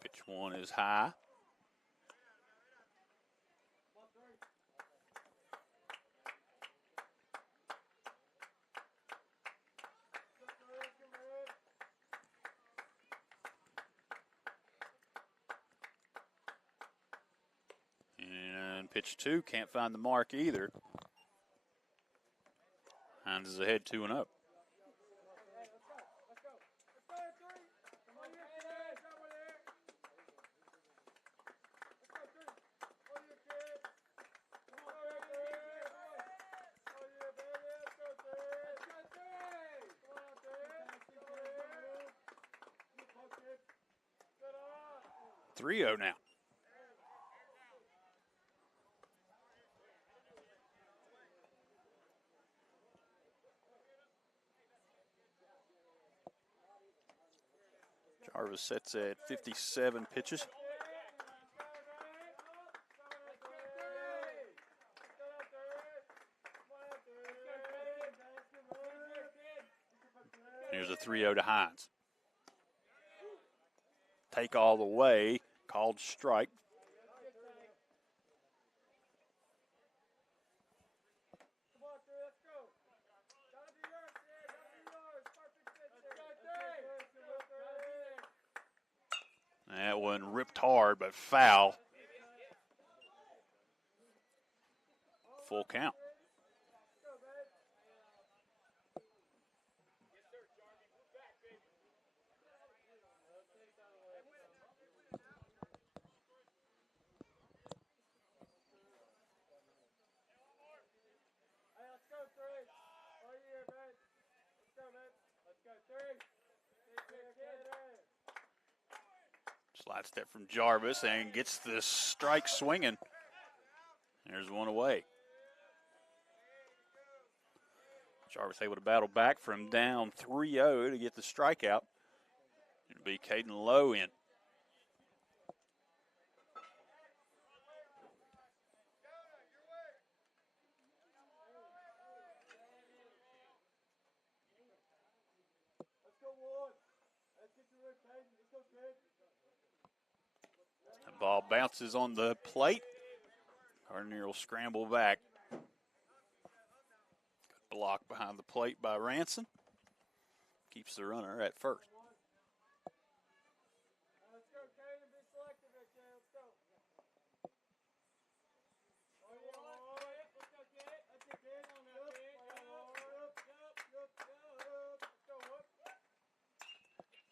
Pitch one is high. And pitch two, can't find the mark either. Hines is ahead 2-0. Three-0 now. Jarvis sets at 57 pitches. Here's a 3-0 to Hines. Take all the way, called strike. That one ripped hard, but foul. Full count. Slide step from Jarvis and gets the strike swinging. There's one away. Jarvis able to battle back from down 3-0 to get the strikeout. It'll be Caden Lowe in. The ball bounces on the plate. Gardner will scramble back. Good block behind the plate by Ranson. Keeps the runner at first.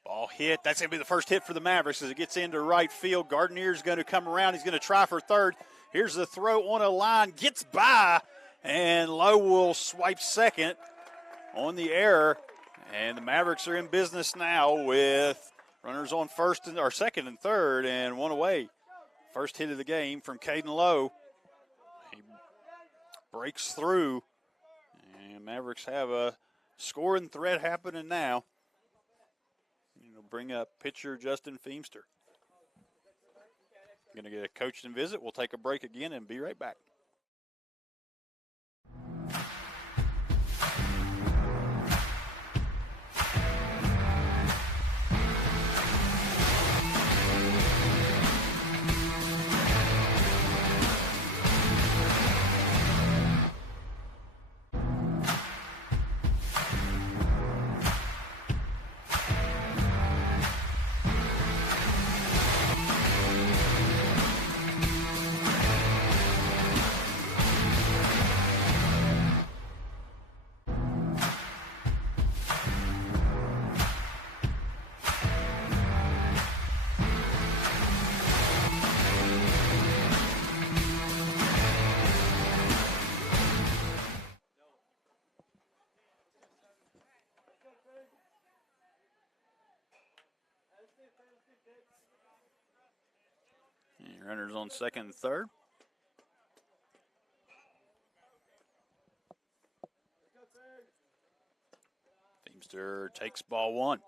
Ball hit. That's going to be the first hit for the Mavericks as it gets into right field. Gardner's going to come around. He's going to try for third. Here's the throw on a line. Gets by, and Lowe will swipe second on the error. And the Mavericks are in business now with runners on second and third, and one away. First hit of the game from Caden Lowe. He breaks through, and Mavericks have a scoring threat happening now. bring up pitcher Justin Feemster. Going to get a coaching visit. We'll take a break again and be right back. Runners on second and third. Feemster takes ball one.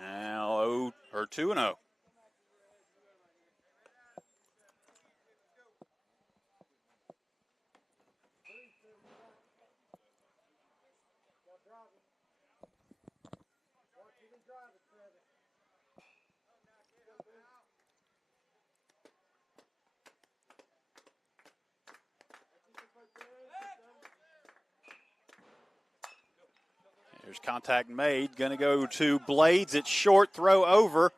Now 2-0. There's contact made. Going to go to Blades. It's short, throw over.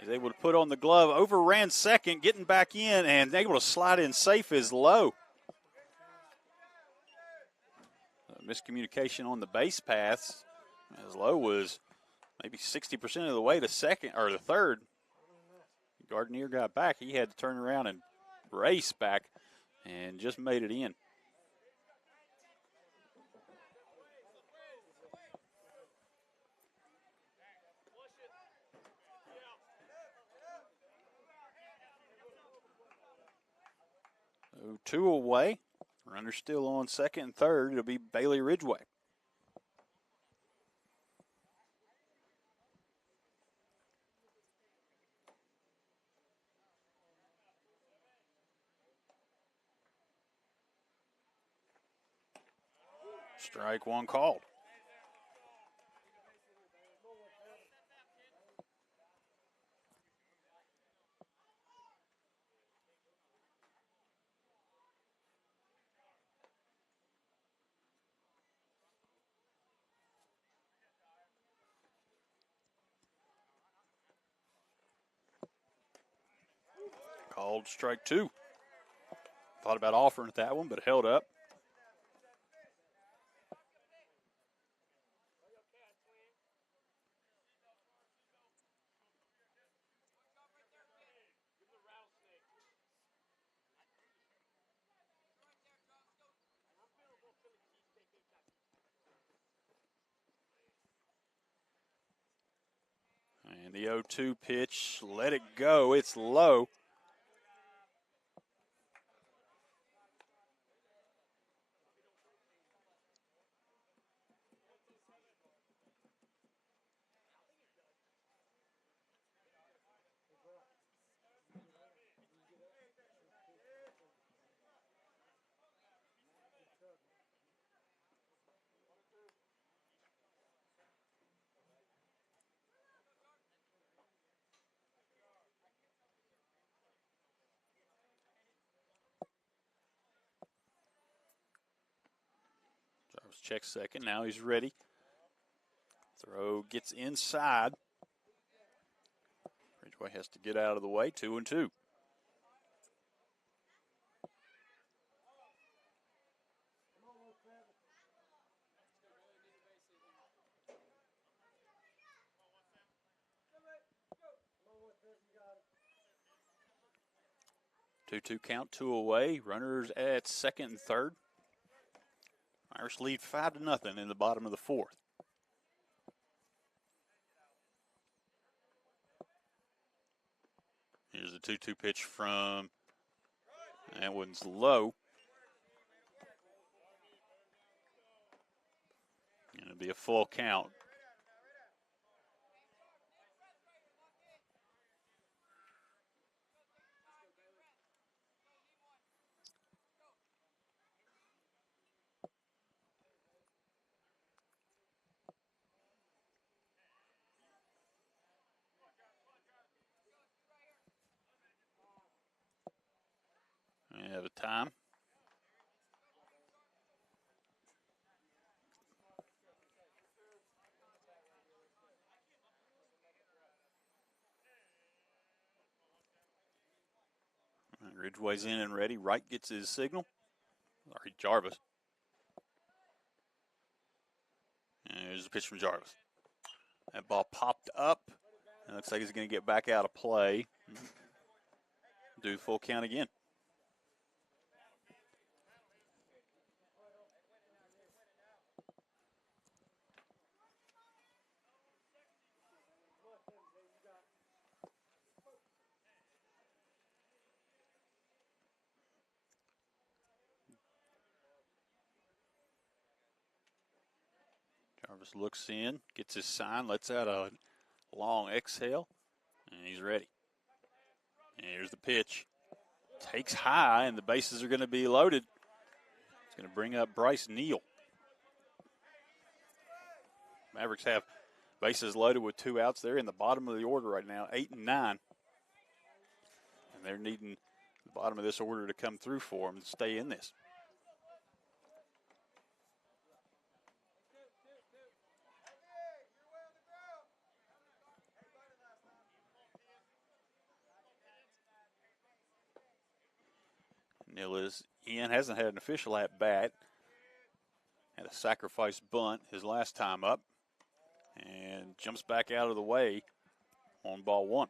He's able to put on the glove. Overran second, getting back in, and able to slide in safe is Lowe. Miscommunication on the base paths, as Lowe was maybe 60% of the way to second or the third. Gardner got back. He had to turn around and race back and just made it in. So 2 away. Runner still on second and third. It'll be Bailey Ridgeway. Strike one called. Called strike two. Thought about offering that one, but held up. And the 0-2 pitch, let it go. It's low. Jarvis checks second. Now he's ready. Throw gets inside. Ridgeway has to get out of the way. 2-2. Two count, 2 away. Runners at second and third. Irish lead 5-0 in the bottom of the fourth. Here's the 2-2 pitch from, that one's low. Going to be a full count. We have a time. Ridgway's in and ready. Wright gets his signal. Sorry, Jarvis. And here's the pitch from Jarvis. That ball popped up. It looks like he's going to get back out of play. Do full count again. Jarvis looks in, gets his sign, lets out a long exhale, and he's ready. And here's the pitch. Takes high, and the bases are going to be loaded. It's going to bring up Bryce Neal. Mavericks have bases loaded with 2 outs. They're in the bottom of the order right now, 8 and 9. And they're needing the bottom of this order to come through for them to stay in this. Neal is in, hasn't had an official at bat. Had a sacrifice bunt his last time up. And jumps back out of the way on ball 1.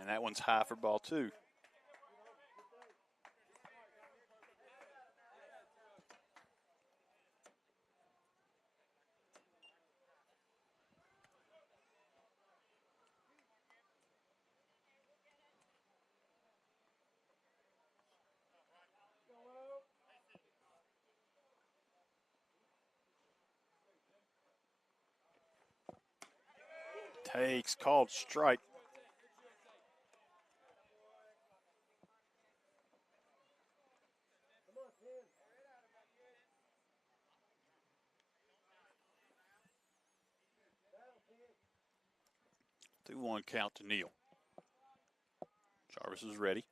And that one's high for ball 2. Takes, called strike. Two 2-1 count to Neal. Jarvis is ready.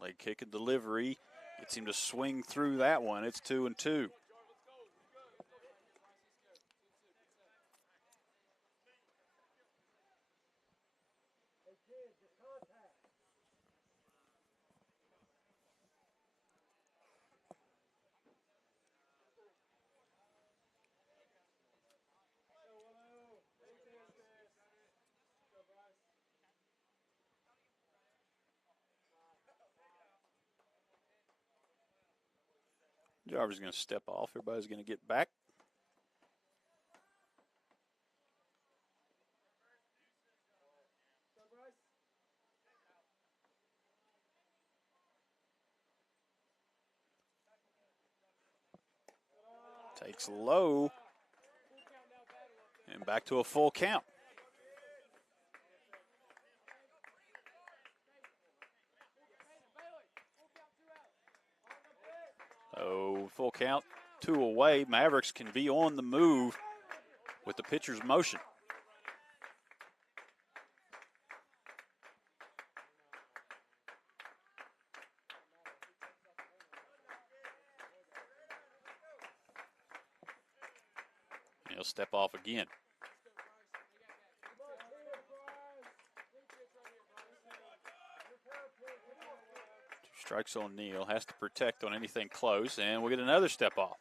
Leg kick and delivery. Gets him to swing through that one. It's 2-2. Jarvis is going to step off. Everybody's going to get back. Takes low. And back to a full count. So full count, 2 away. Mavericks can be on the move with the pitcher's motion. He'll step off again. Strikes on Neal, has to protect on anything close, and we'll get another step off.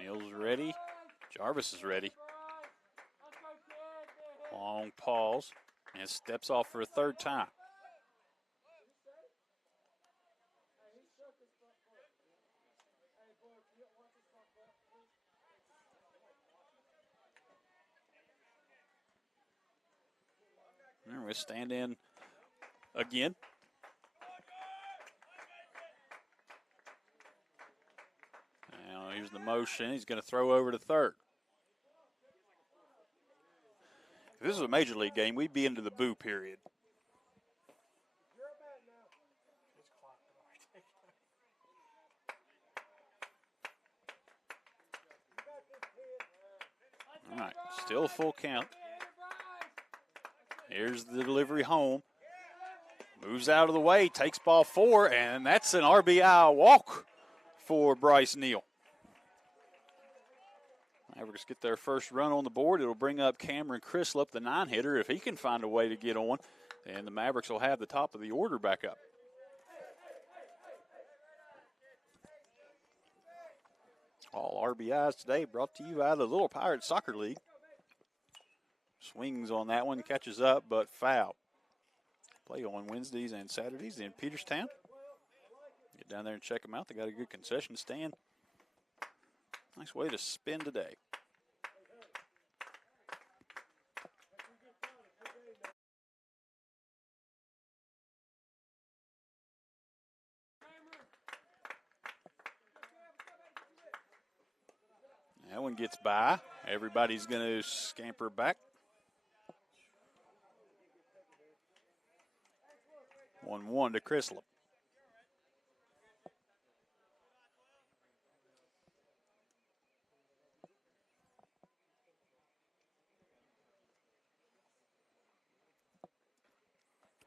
Neal's ready. Jarvis is ready. Long pause, and steps off for a third time. And we stand in again. Now here's the motion. He's going to throw over to third. If this was a major league game, we'd be into the boo period. All right, still a full count. Here's the delivery home. Moves out of the way, takes ball 4, and that's an RBI walk for Bryce Neal. Mavericks get their first run on the board. It'll bring up Cameron Crislip, the 9-hitter. If he can find a way to get on, and the Mavericks will have the top of the order back up. All RBIs today brought to you by the Little Pirates Soccer League. Swings on that one, catches up, but foul. Play on Wednesdays and Saturdays in Peterstown. Get down there and check them out. They got a good concession stand. Nice way to spend today. That one gets by. Everybody's going to scamper back. 1-1 to Crislip.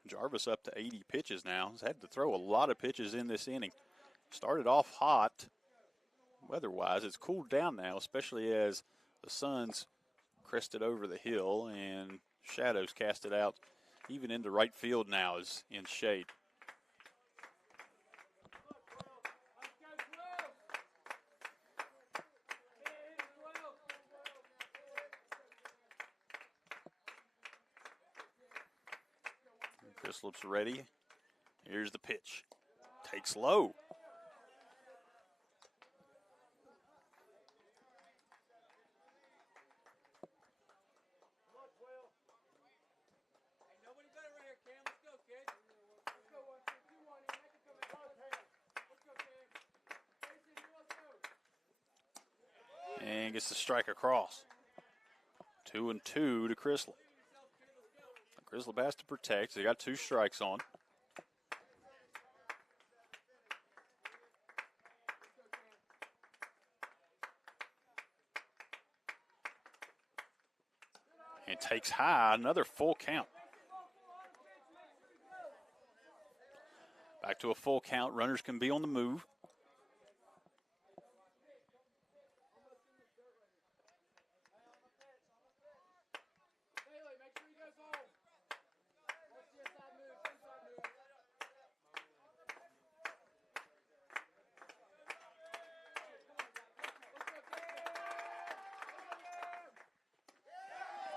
Jarvis up to 80 pitches now. He's had to throw a lot of pitches in this inning. Started off hot weather-wise. It's cooled down now, especially as the sun's crested over the hill and shadows cast it out. Even into right field now is in shade. Crislip's ready. Here's the pitch. Takes low. And gets the strike across. 2-2 to Crislip. Crislip has to protect. They got 2 strikes on. And takes high, another full count. Back to a full count. Runners can be on the move.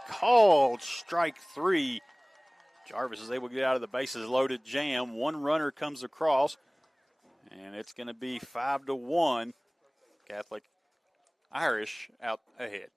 Called strike 3. Jarvis is able to get out of the bases loaded jam. 1 runner comes across, and it's going to be 5-1. Catholic Irish out ahead.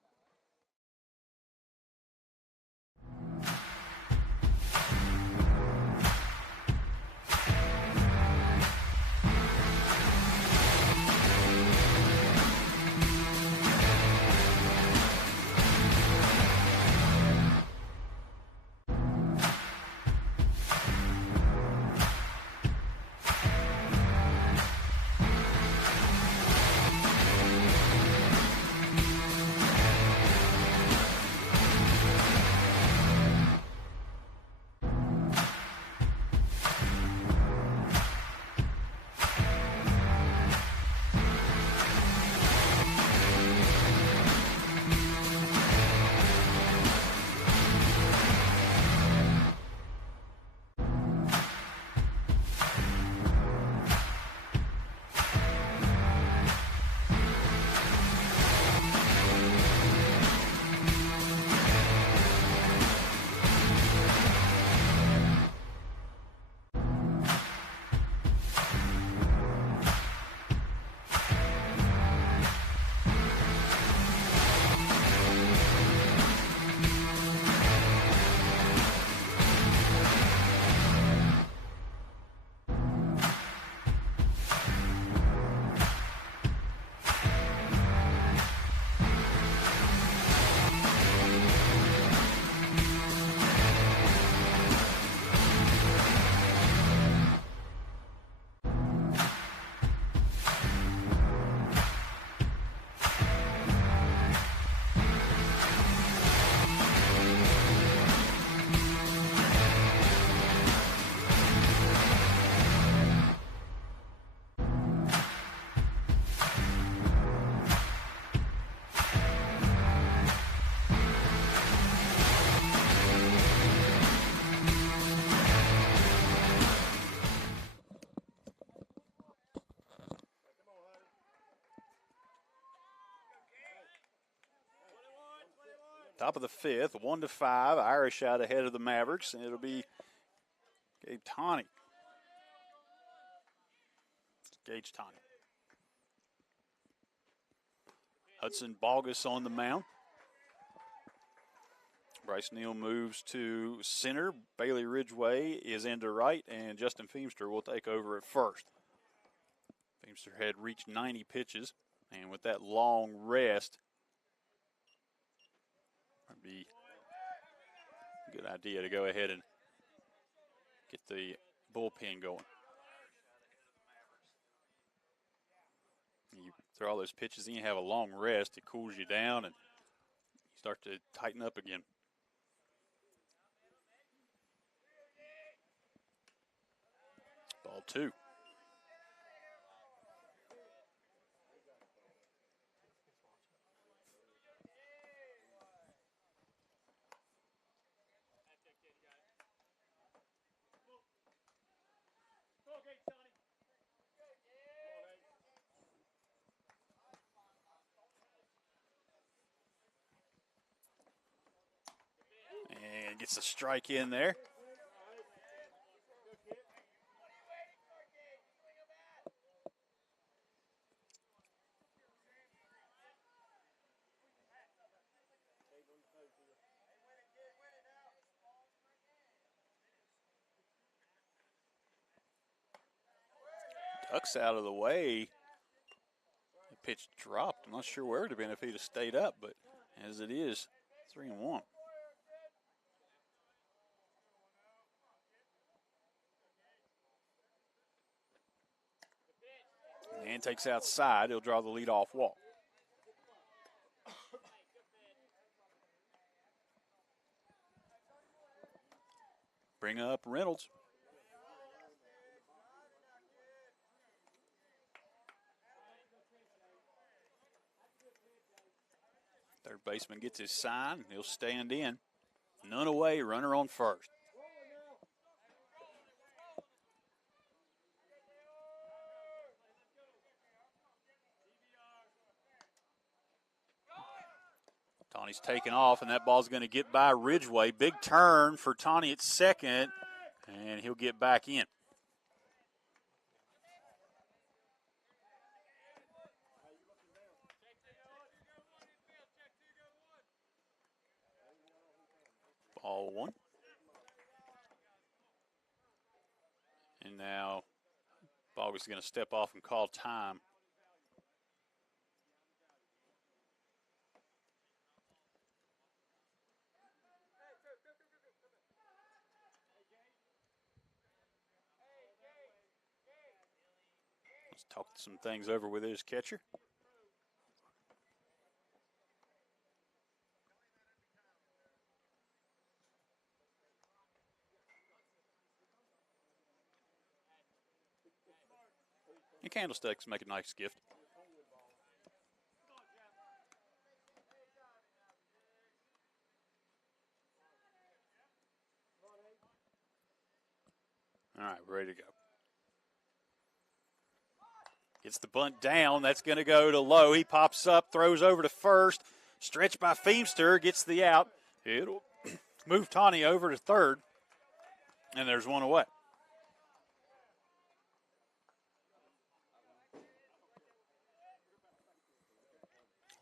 Top of the fifth, 1-5. Irish out ahead of the Mavericks, and it'll be Gabe Tawney. Gage Tawney. Hudson Bogus on the mound. Bryce Neal moves to center. Bailey Ridgway is into right, and Justin Feemster will take over at first. Feemster had reached 90 pitches, and with that long rest, it'd be a good idea to go ahead and get the bullpen going. You throw all those pitches in, you have a long rest, it cools you down, and you start to tighten up again. Ball 2. And gets a strike in there. Ducks out of the way. The pitch dropped. I'm not sure where it would have been if he'd have stayed up, but as it is, 3-1. And takes outside. He'll draw the leadoff walk. Bring up Reynolds. Third baseman gets his sign. He'll stand in. None away, runner on first. Tawny's taken off, and that ball's going to get by Ridgway. Big turn for Tawny at second, and he'll get back in. Ball 1. And now Bogus is going to step off and call time. Let's talk some things over with his catcher. And candlesticks make a nice gift. All right, we're ready to go. Gets the bunt down. That's going to go to low. He pops up, throws over to first. Stretched by Feemster, gets the out. It'll move Tawny over to third. And there's one away.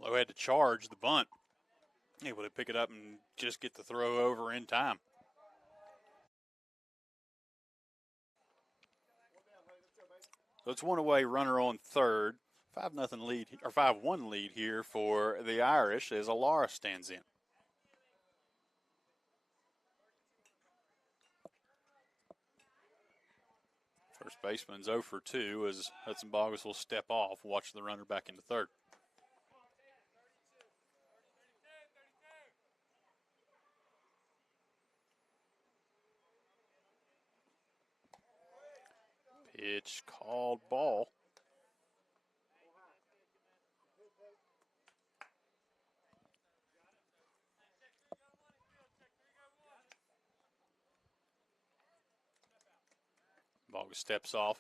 Lowe had to charge the bunt. Able to pick it up and just get the throw over in time. So it's one away, runner on third. 5-0 lead, or 5-1 lead here for the Irish as Alara stands in. First baseman's 0 for 2 as Hudson Bogus will step off. Watch the runner back into third. Pitch called ball. Bogus steps off.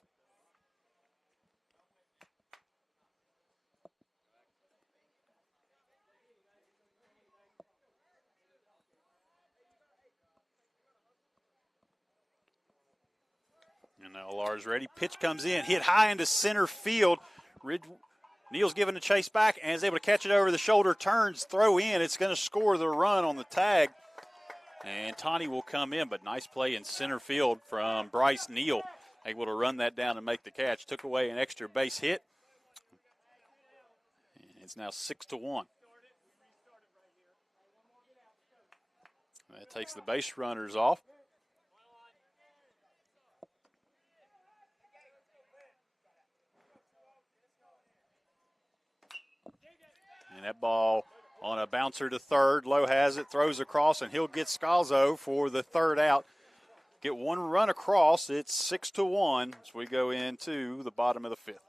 And now Lars ready. Pitch comes in, hit high into center field. Neal's giving a chase back and is able to catch it over the shoulder, turns, throw in. It's going to score the run on the tag. And Tawny will come in, but nice play in center field from Bryce Neal. Able to run that down and make the catch. Took away an extra base hit. And it's now 6-1. That takes the base runners off. And that ball on a bouncer to third. Lowe has it, throws across, and he'll get Scalzo for the third out. Get one run across. It's 6-1 as we go into the bottom of the fifth.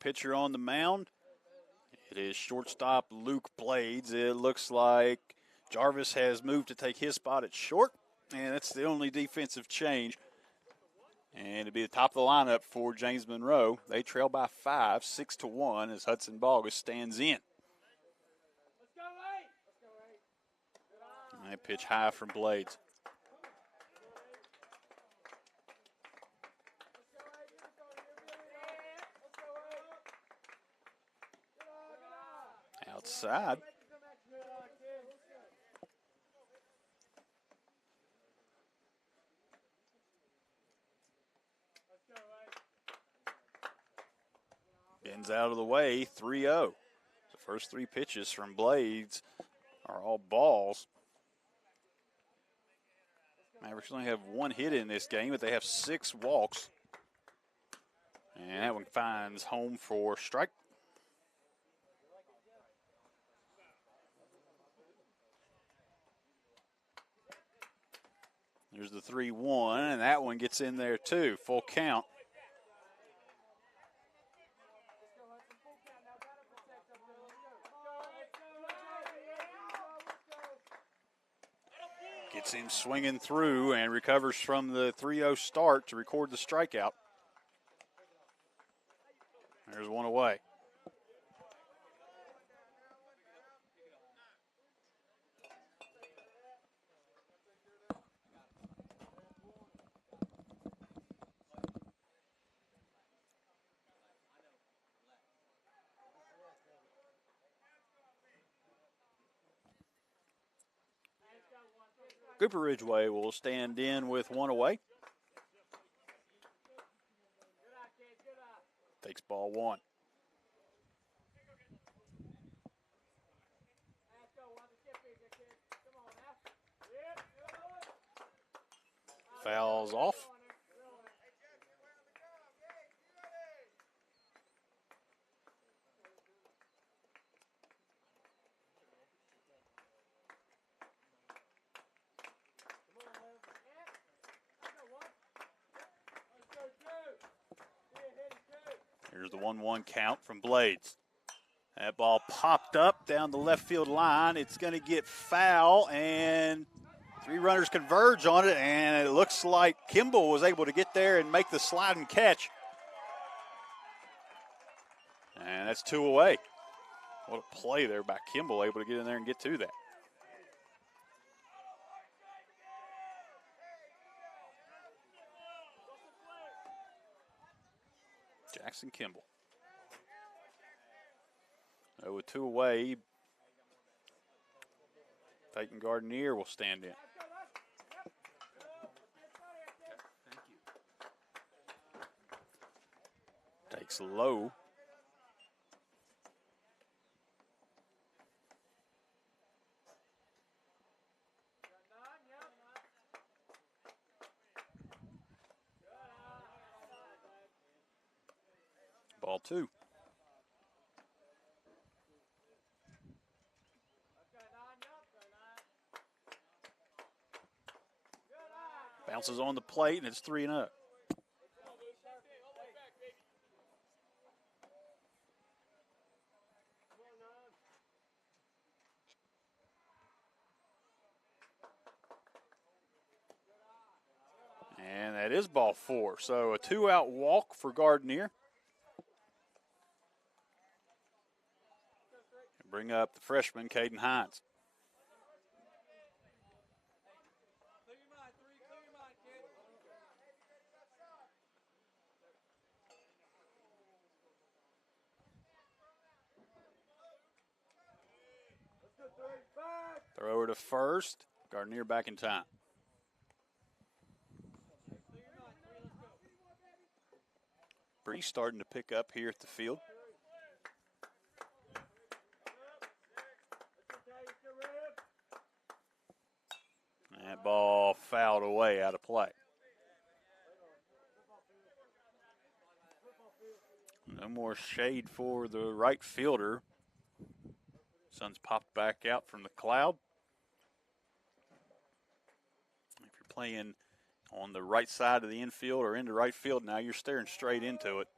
Pitcher on the mound. It is shortstop Luke Blades. It looks like Jarvis has moved to take his spot at short, and that's the only defensive change. And it'll be the top of the lineup for James Monroe. They trail by 5, 6-1 as Hudson Bogus stands in. And that pitch high from Blades. Outside. Bends out of the way, 3-0. The first three pitches from Blades are all balls. Mavericks only have one hit in this game, but they have 6 walks. And that one finds home for strike. There's the 3-1, and that one gets in there too. Full count. Gets him swinging through and recovers from the 3-0 start to record the strikeout. There's one away. Cooper Ridgeway will stand in with one away. Takes ball one. Fouls off. Here's the 1-1 count from Blades. That ball popped up down the left field line. It's going to get foul, and 3 runners converge on it, and it looks like Kimball was able to get there and make the sliding catch. And that's 2 away. What a play there by Kimball, able to get in there and get to that. Jackson Kimball. With 2 away, Peyton Gardenier will stand in. Takes low. Ball 2. Bounces on the plate, and it's 3-0. And that is ball 4. So a 2-out walk for Gardenier. Bring up the freshman, Caden Hines. Throw her to first. Gardenier back in time. Breeze starting to pick up here at the field. That ball fouled away out of play. No more shade for the right fielder. Sun's popped back out from the cloud. If you're playing on the right side of the infield or into right field, now you're staring straight into it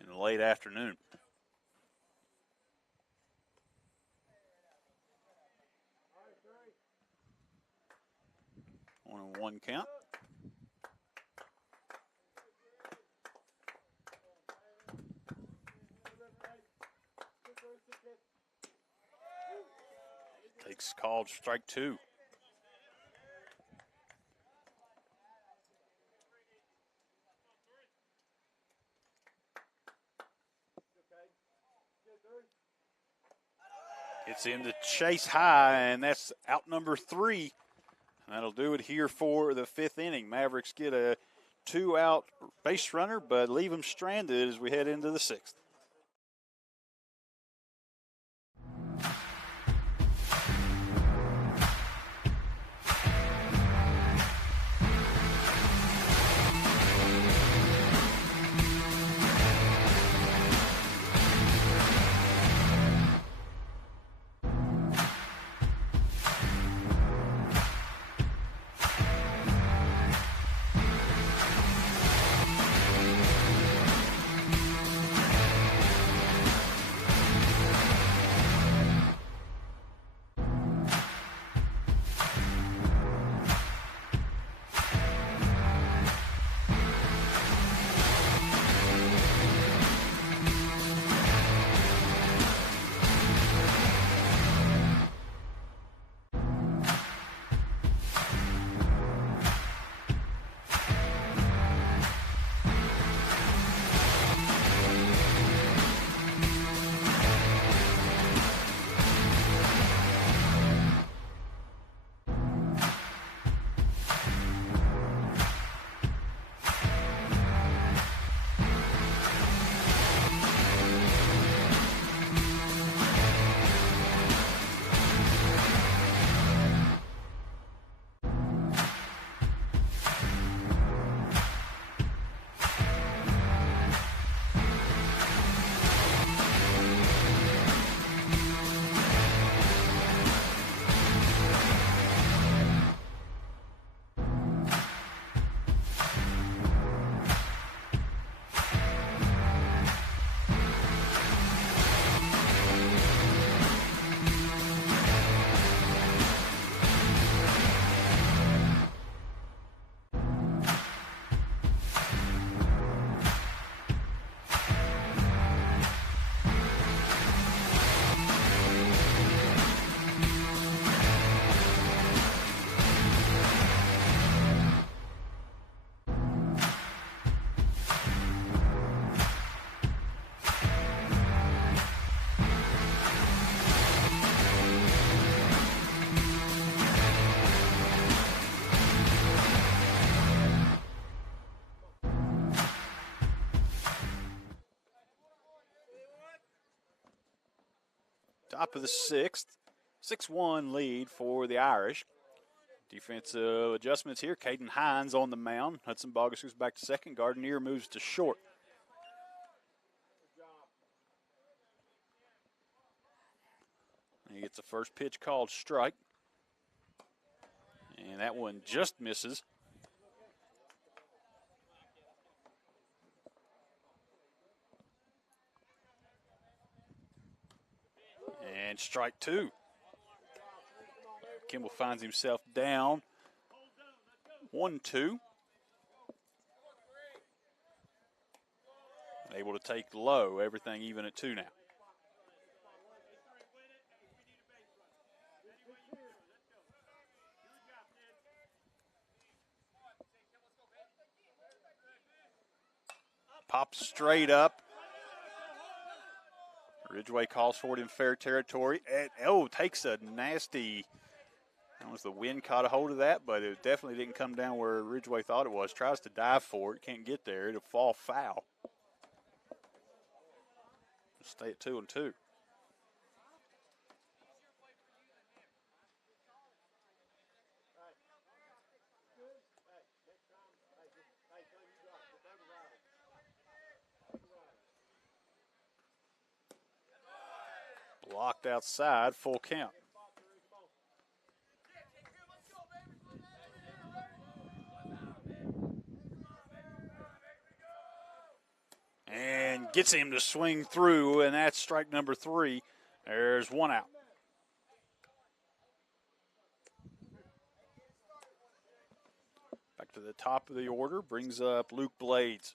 in the late afternoon. 1-1 count. Takes called strike 2. Gets in to chase high, and that's out number 3. And that'll do it here for the 5th inning. Mavericks get a 2-out base runner, but leave them stranded as we head into the 6th. Top of the sixth. 6-1 lead for the Irish. Defensive adjustments here. Caden Hines on the mound. Hudson Bogus goes back to second. Gardner moves to short. He gets the first pitch called strike. And that one just misses. And strike two. Kimball finds himself down 1-2. Able to take low, everything even at 2 now. Pops straight up. Ridgeway calls for it in fair territory. Takes a nasty. I don't know if the wind caught a hold of that, but it definitely didn't come down where Ridgeway thought it was. Tries to dive for it, can't get there. It'll fall foul. Stay at 2-2. Blocked outside, full count. And gets him to swing through, and that's strike number 3. There's one out. Back to the top of the order, brings up Luke Blades.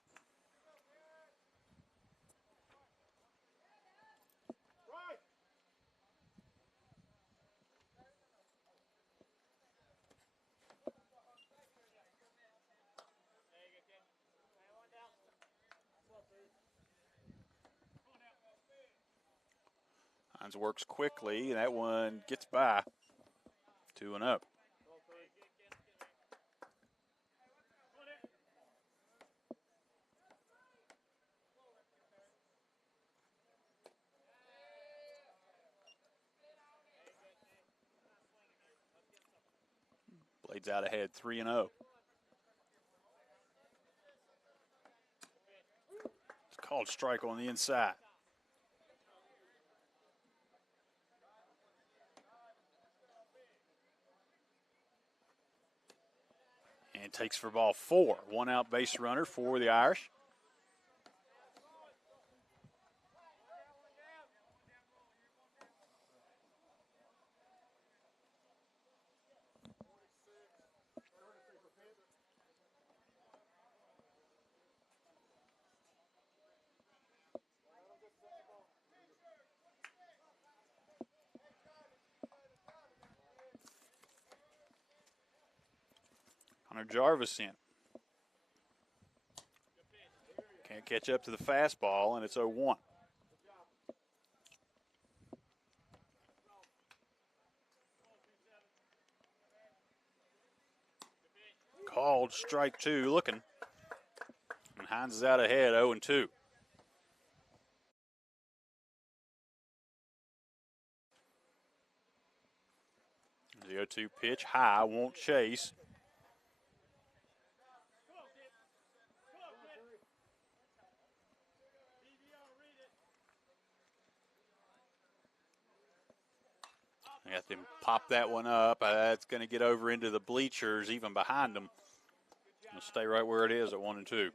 Hines works quickly, and that one gets by. 2-0. Blades out ahead, 3-0. It's called strike on the inside. And takes for ball 4. 1 out base runner for the Irish. Jarvis in. Can't catch up to the fastball, and it's 0-1. Called strike 2, looking. And Hines is out ahead, 0-2. The 0-2 pitch, high, won't chase. They have to pop that one up. That's going to get over into the bleachers, even behind them. It'll stay right where it is at 1-2.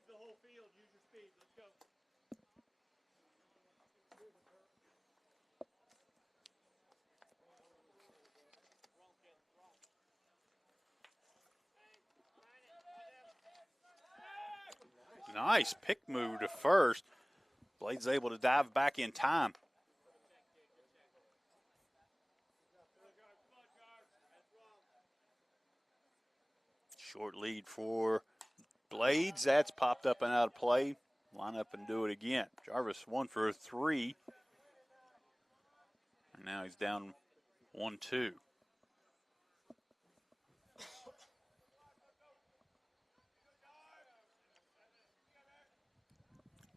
Nice pick move to first. Blades able to dive back in time. Short lead for Blades. That's popped up and out of play. Line up and do it again. Jarvis 1 for 3. And now he's down 1-2.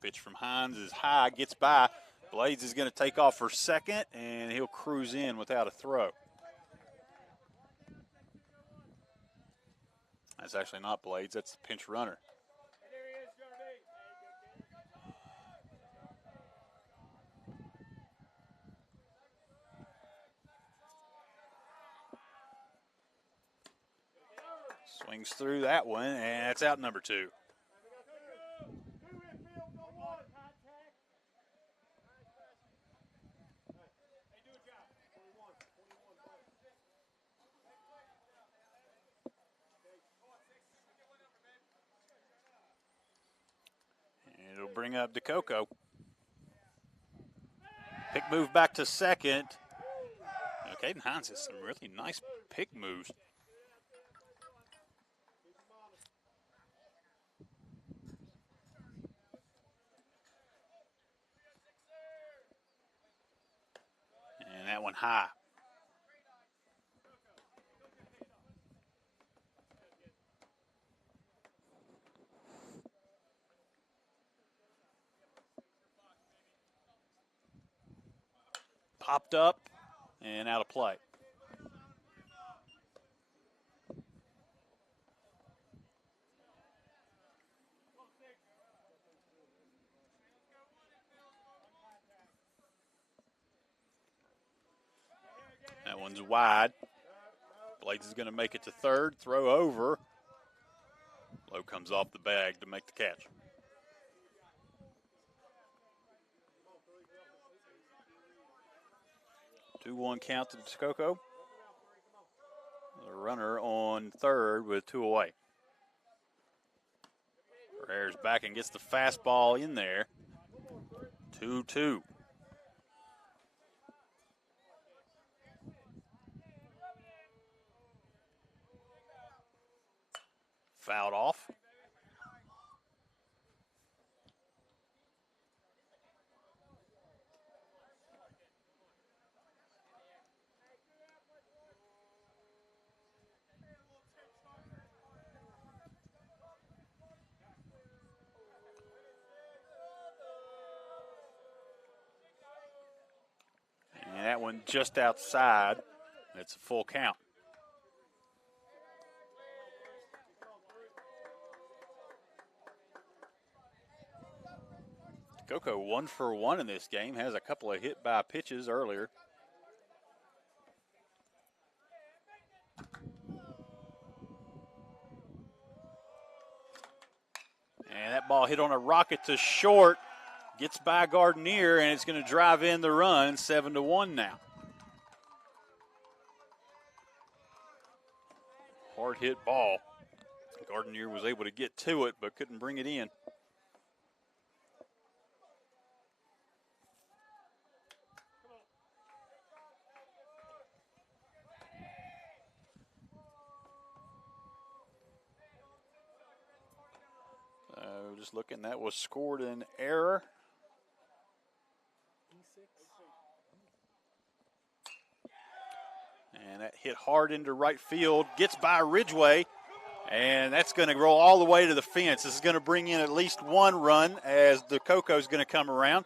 Pitch from Hines is high, gets by. Blades is going to take off for second, and he'll cruise in without a throw. That's actually not Blades. That's the pinch runner. Swings through that one, and it's out number 2. And it'll bring up DeCoco. Pick move back to second. Caden Hines has some really nice pick moves. And that one high. Popped up and out of play. That one's wide. Blades is going to make it to third, throw over. Low comes off the bag to make the catch. Two-one count to Texcoco. The runner on third with 2 away. Herrera's back and gets the fastball in there. 2-2. Fouled off. And that one just outside. It's a full count. Coco 1 for 1 in this game. Has a couple of hit by pitches earlier. And that ball hit on a rocket to short. Gets by Gardenier, and it's going to drive in the run. 7-1 now. Hard hit ball. Gardenier was able to get to it, but couldn't bring it in. Just looking, that was scored in error. And that hit hard into right field, gets by Ridgeway, and that's going to roll all the way to the fence. This is going to bring in at least 1 run as the Coco's going to come around.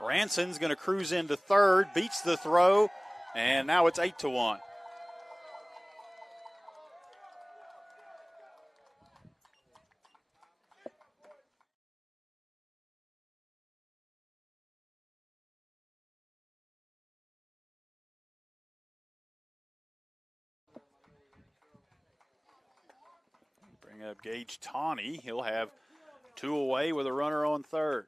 Ranson's going to cruise into third, beats the throw, and now it's 8-1. Bring up Gage Tawney. He'll have 2 away with a runner on third.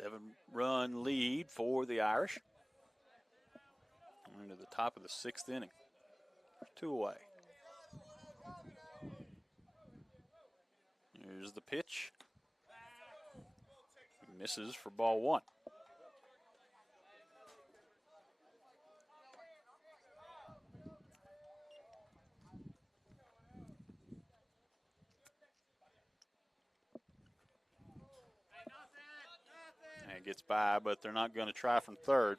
7-run lead for the Irish. Into the top of the 6th inning. 2 away. Here's the pitch. Misses for ball 1. And it gets by, but they're not going to try from third.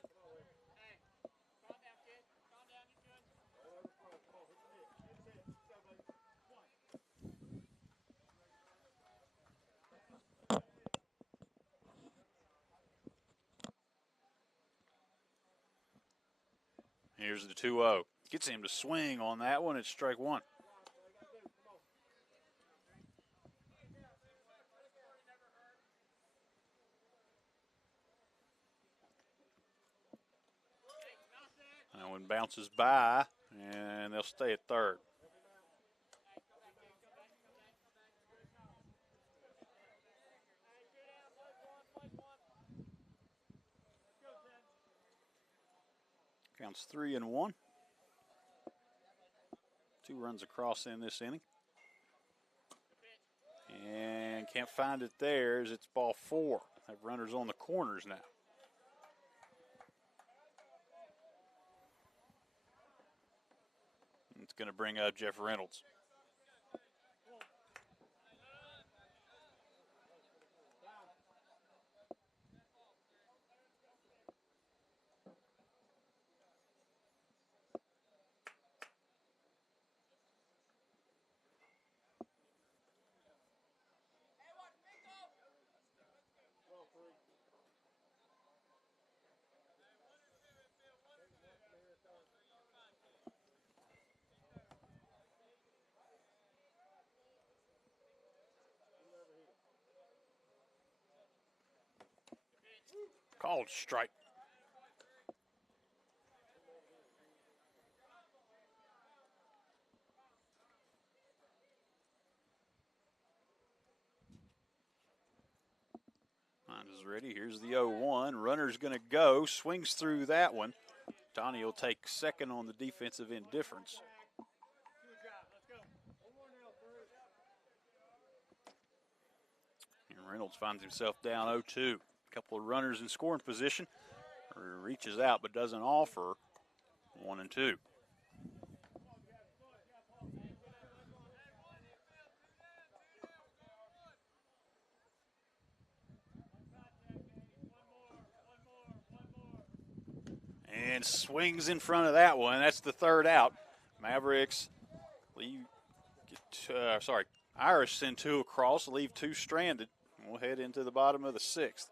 Here's the 2-0. Gets him to swing on that one. It's strike one. That one bounces by, and they'll stay at third. Counts 3-1. 2 runs across in this inning. And can't find it there as it's ball 4. Have runners on the corners now. It's going to bring up Jeff Reynolds. Called strike. Line is ready. Here's the 0-1. Runner's going to go. Swings through that one. Donnie will take second on the defensive indifference. And Reynolds finds himself down 0-2. Couple of runners in scoring position. Reaches out but doesn't offer. 1 and 2. And swings in front of that one. That's the third out. Mavericks Irish send 2 across, leave 2 stranded. We'll head into the bottom of the 6th.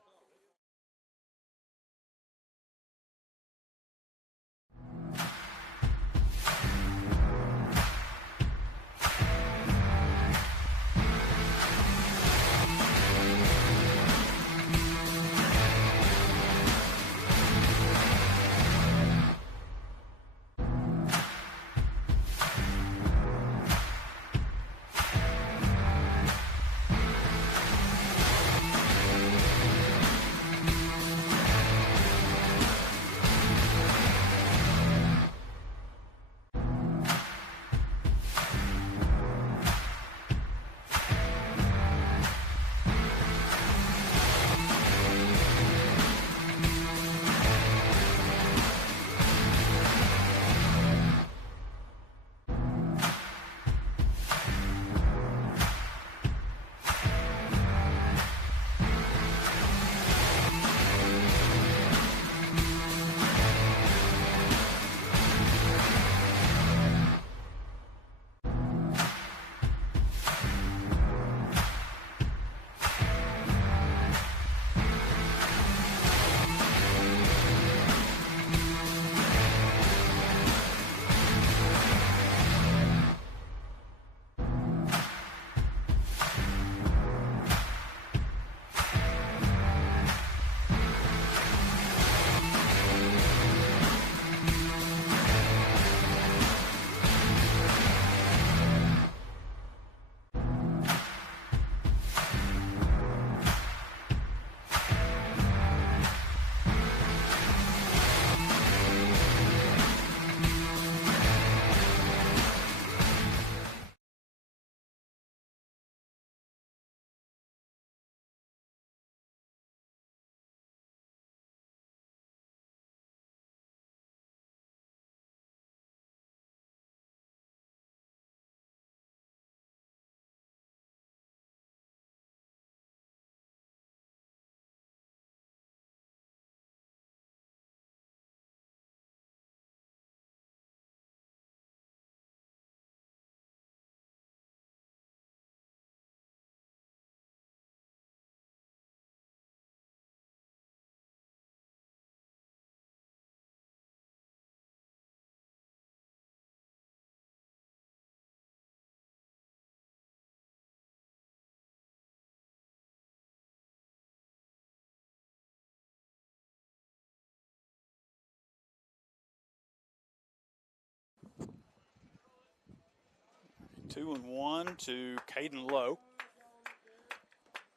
2-1 to Caden Lowe.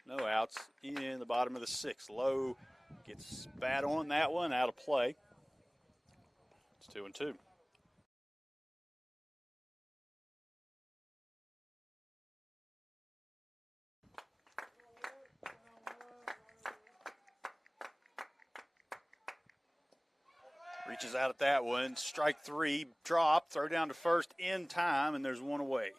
No outs in the bottom of the 6th. Lowe gets spat on that one, out of play. It's 2-2. Reaches out at that one. Strike 3, drop, throw down to first in time, and there's one away.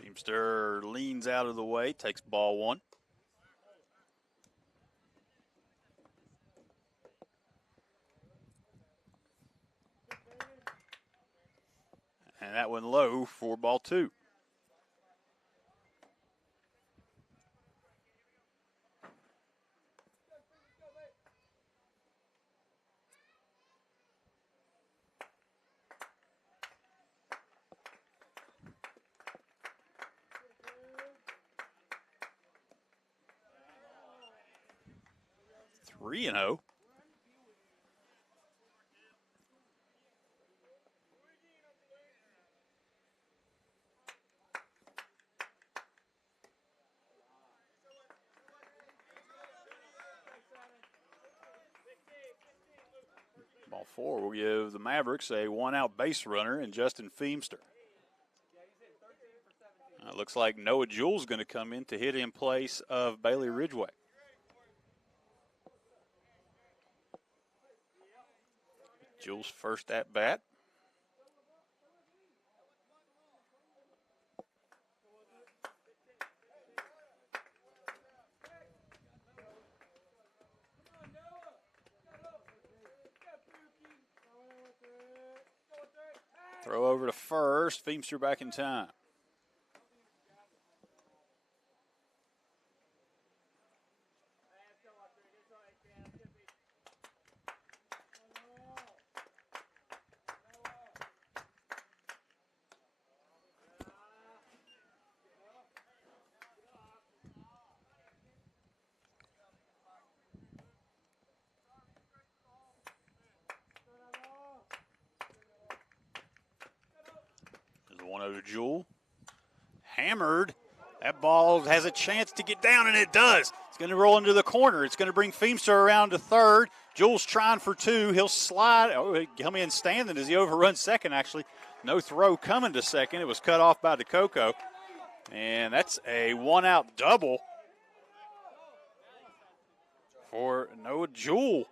Feemster leans out of the way, takes ball 1. And that one low for ball 2. Three and 0. Ball 4 will give the Mavericks a 1-out base runner and Justin Feemster. It looks like Noah Jewell's going to come in to hit in place of Bailey Ridgway. Jewell's first at bat. Throw over to first. Feemster back in time. There's 1-0 to Jewell. Hammered. That ball has a chance to get down, and it does. It's going to roll into the corner. It's going to bring Feemster around to third. Jewell's trying for 2. He'll slide. Oh, he'll come in standing as he overruns second, actually. No throw coming to second. It was cut off by DeCoco. And that's a 1-out double for Noah Jewell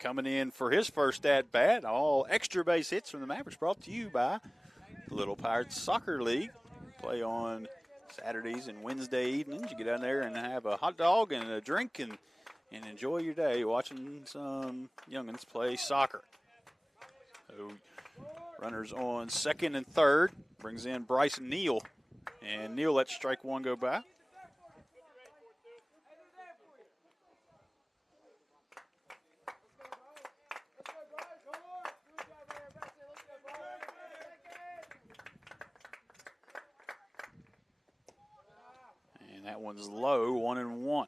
coming in for his first at-bat. All extra base hits from the Mavericks brought to you by the Little Pirates Soccer League. Play on Saturdays and Wednesday evenings. You get down there and have a hot dog and a drink and enjoy your day watching some youngins play soccer. So runners on second and third. Brings in Bryce Neal. And Neal lets strike 1 go by. And that one's low, 1-1.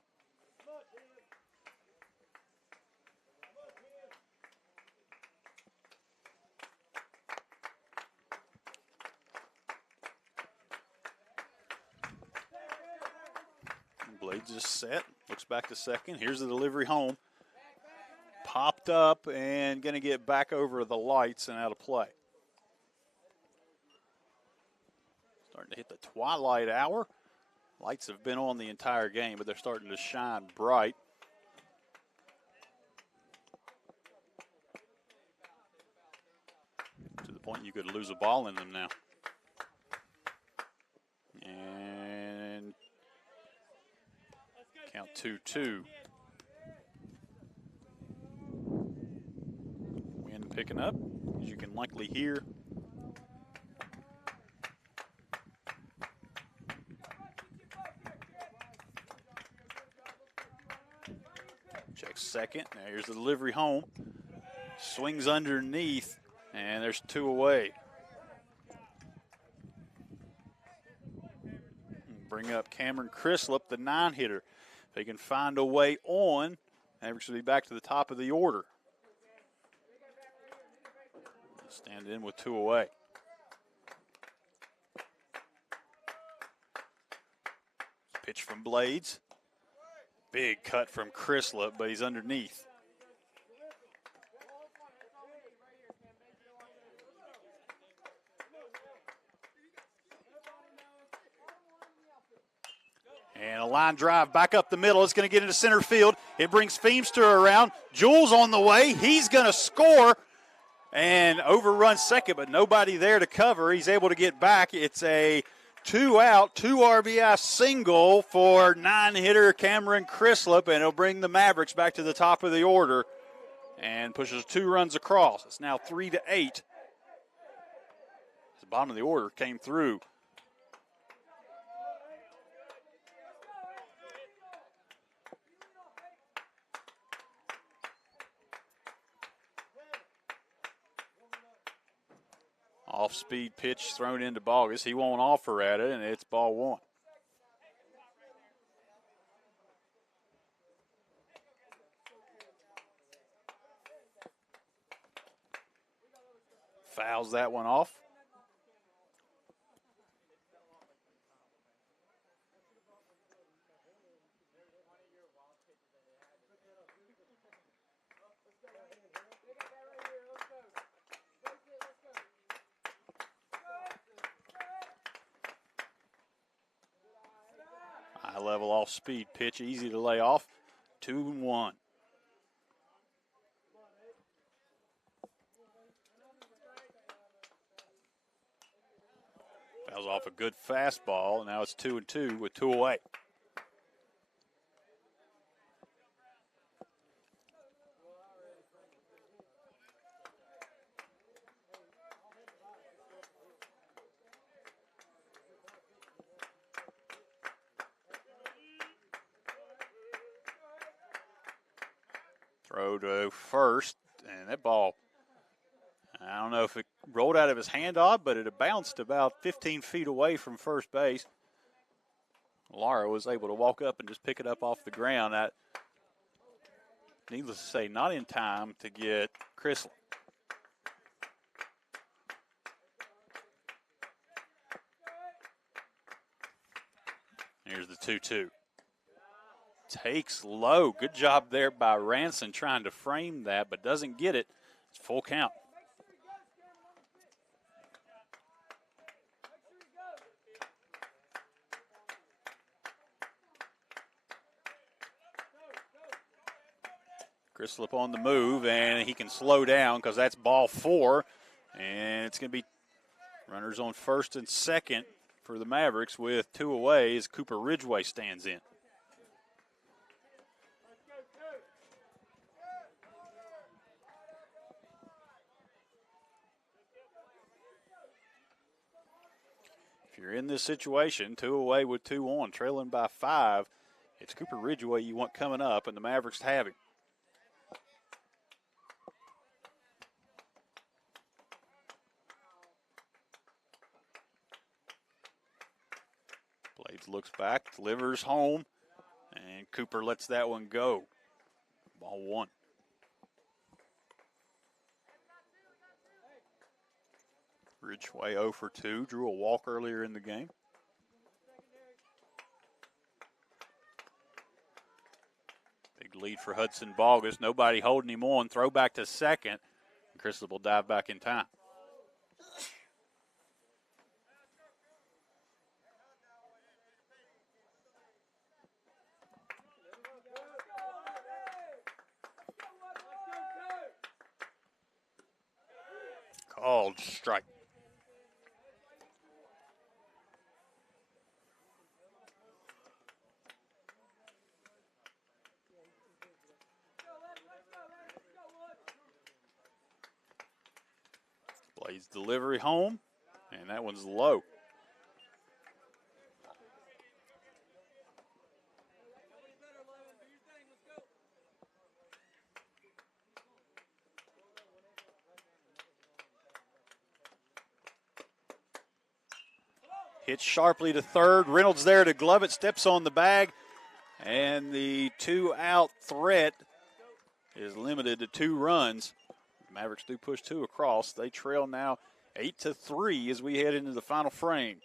Blades is set. Looks back to second. Here's the delivery home. Popped up and going to get back over the lights and out of play. Starting to hit the twilight hour. Lights have been on the entire game, but they're starting to shine bright. To the point you could lose a ball in them now. And count 2-2. Wind picking up, as you can likely hear. Checks second. Now here's the delivery home. Swings underneath, and there's 2 away. Bring up Cameron Crislip, the 9-hitter. If they can find a way on, Mavericks will be back to the top of the order. Stand in with 2 away. Pitch from Blades. Big cut from Crislip, but he's underneath. And a line drive back up the middle. It's going to get into center field. It brings Feemster around. Jules on the way. He's going to score and overrun second, but nobody there to cover. He's able to get back. It's a 2-out, 2 RBI single for 9-hitter Cameron Crislip, and it'll bring the Mavericks back to the top of the order and pushes 2 runs across. It's now 3-8. The bottom of the order came through. Off-speed pitch thrown into Bogus. He won't offer at it, and it's ball 1. Fouls that one off. High-level off-speed pitch, easy to lay off. 2-1. Fouls off a good fastball, and now it's 2-2 with 2 away. Throw to first, and that ball, I don't know if it rolled out of his hand off, but it bounced about 15 feet away from first base. Lara was able to walk up and just pick it up off the ground. That, needless to say, not in time to get Crislip. Here's the 2-2. Takes low. Good job there by Ranson trying to frame that, but doesn't get it. It's full count. Crislip on the move, and he can slow down because that's ball 4. And it's going to be runners on first and second for the Mavericks with 2 away as Cooper Ridgeway stands in. If you're in this situation, 2 away with 2 on, trailing by 5, it's Cooper Ridgeway you want coming up, and the Mavericks have him. Blades looks back, delivers home, and Cooper lets that one go. Ball 1. Ridgeway 0 for 2, drew a walk earlier in the game. Big lead for Hudson Bogus. Nobody holding him on. Throw back to second. Crislip will dive back in time. Called strike. Blades delivery home, and that one's low. Hits sharply to third. Reynolds there to glove it, steps on the bag, and the 2-out threat is limited to 2 runs. Mavericks do push 2 across. They trail now 8-3 as we head into the final frame.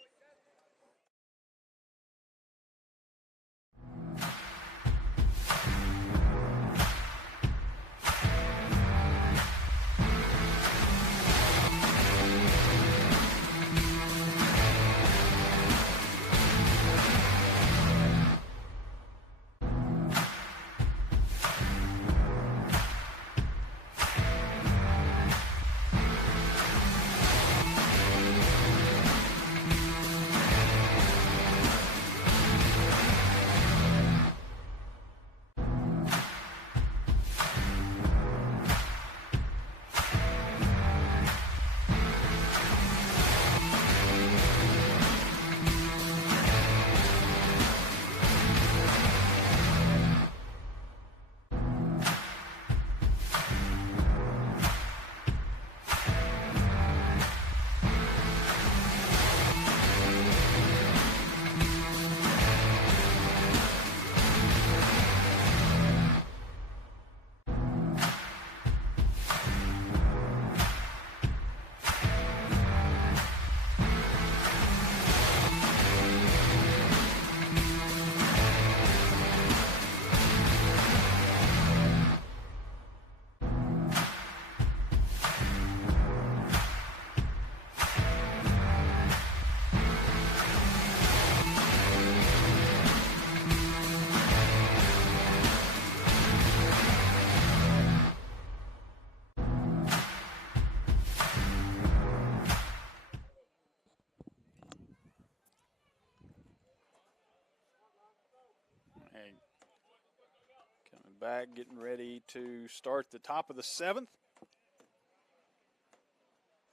Coming back, getting ready to start the top of the 7th.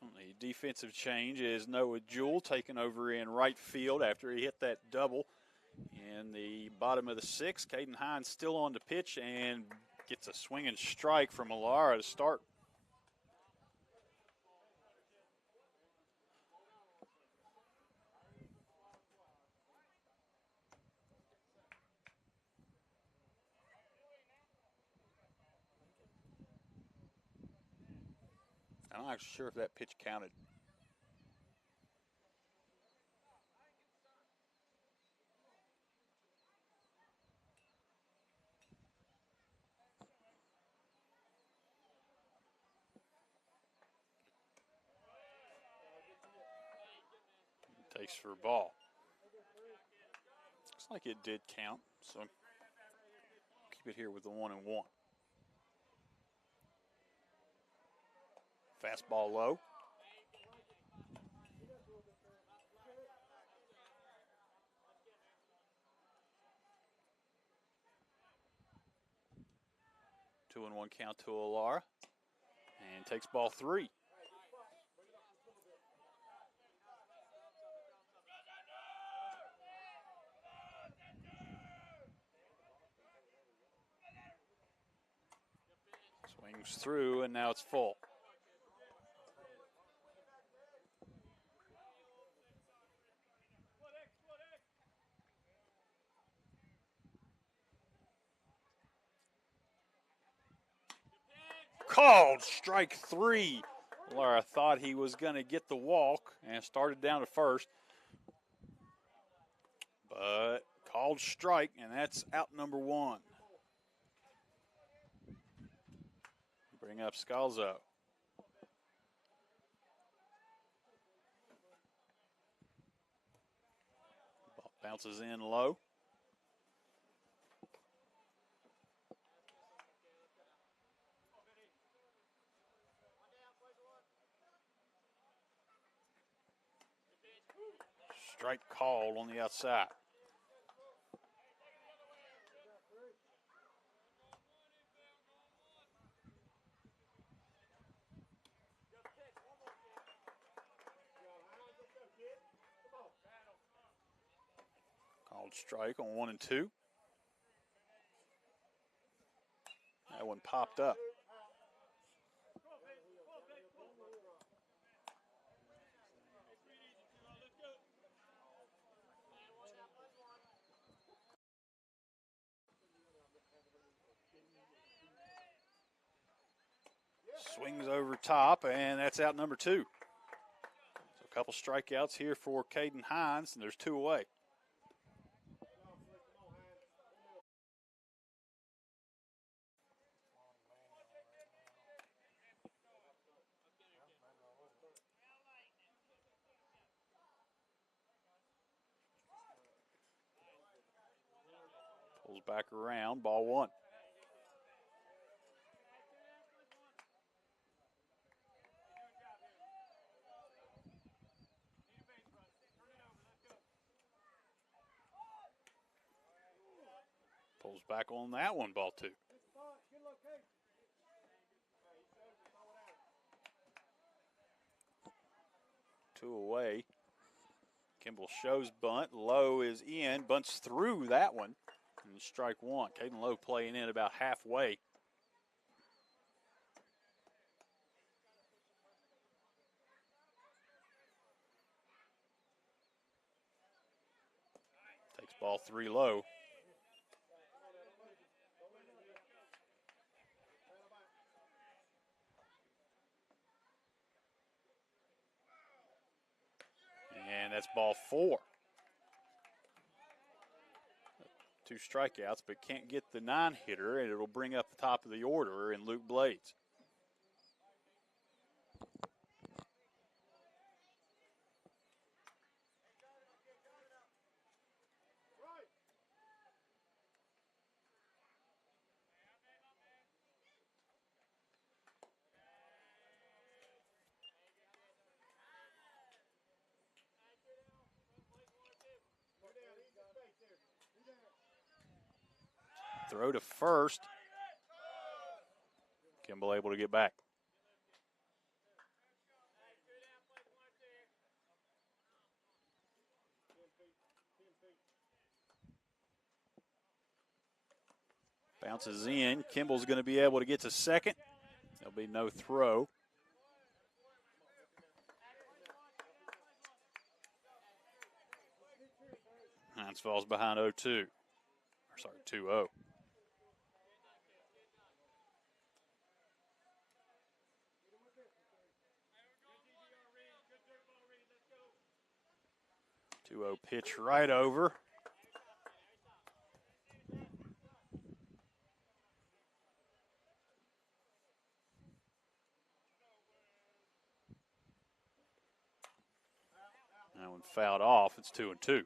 The defensive change is Noah Jewell taking over in right field after he hit that double in the bottom of the 6th. Caden Hines still on the pitch and gets a swinging strike from Alara to start. I'm not sure if that pitch counted. Takes for a ball. Looks like it did count, so keep it here with the 1-1. Fastball low. Two and 1 count to Alara. And takes ball 3. Swings through, and now it's full. Called strike 3. Lara thought he was going to get the walk and started down to first. But called strike, and that's out number 1. Bring up Scalzo. Ball bounces in low. Strike called on the outside. Called strike on 1 and 2. That one popped up. Swings over top, and that's out number 2. So a couple strikeouts here for Caden Hines, and there's 2 away. Pulls back around, ball 1. Pulls back on that one, ball 2. 2 away. Kimball shows bunt. Lowe is in. Bunts through that one. And strike 1. Caden Lowe playing in about halfway. Takes ball 3 low. And that's ball 4. 2 strikeouts, but can't get the 9-hitter, and it'll bring up the top of the order in Luke Blades. Throw to first. Kimball able to get back. Bounces in. Kimball's going to be able to get to second. There'll be no throw. Hines falls behind 0-2. Sorry, 2-0. Pitch right over. That one fouled off. It's 2-2.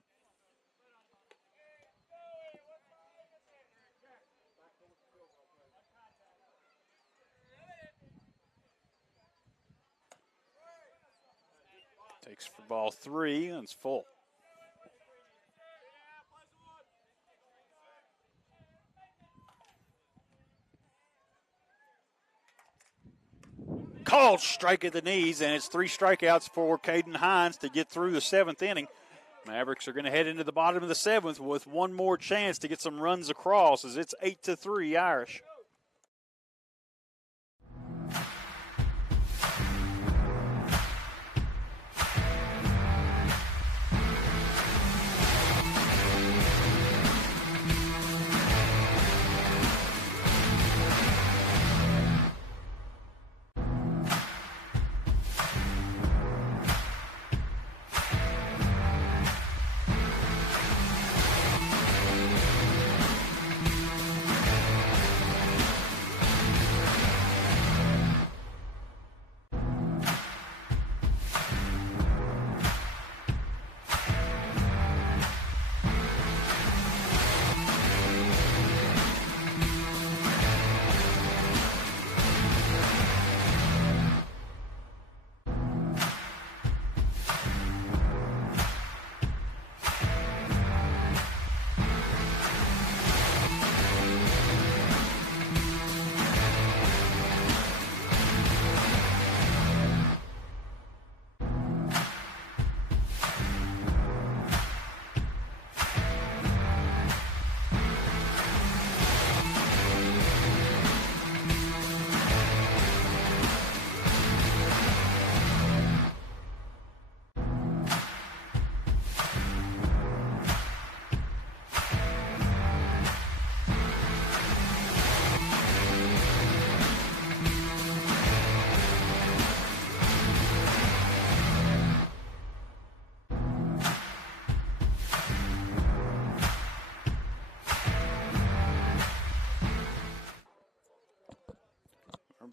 Takes for ball 3, and it's full. Called strike at the knees, and it's 3 strikeouts for Caden Hines to get through the 7th inning. Mavericks are going to head into the bottom of the 7th with one more chance to get some runs across, as it's 8-3 Irish.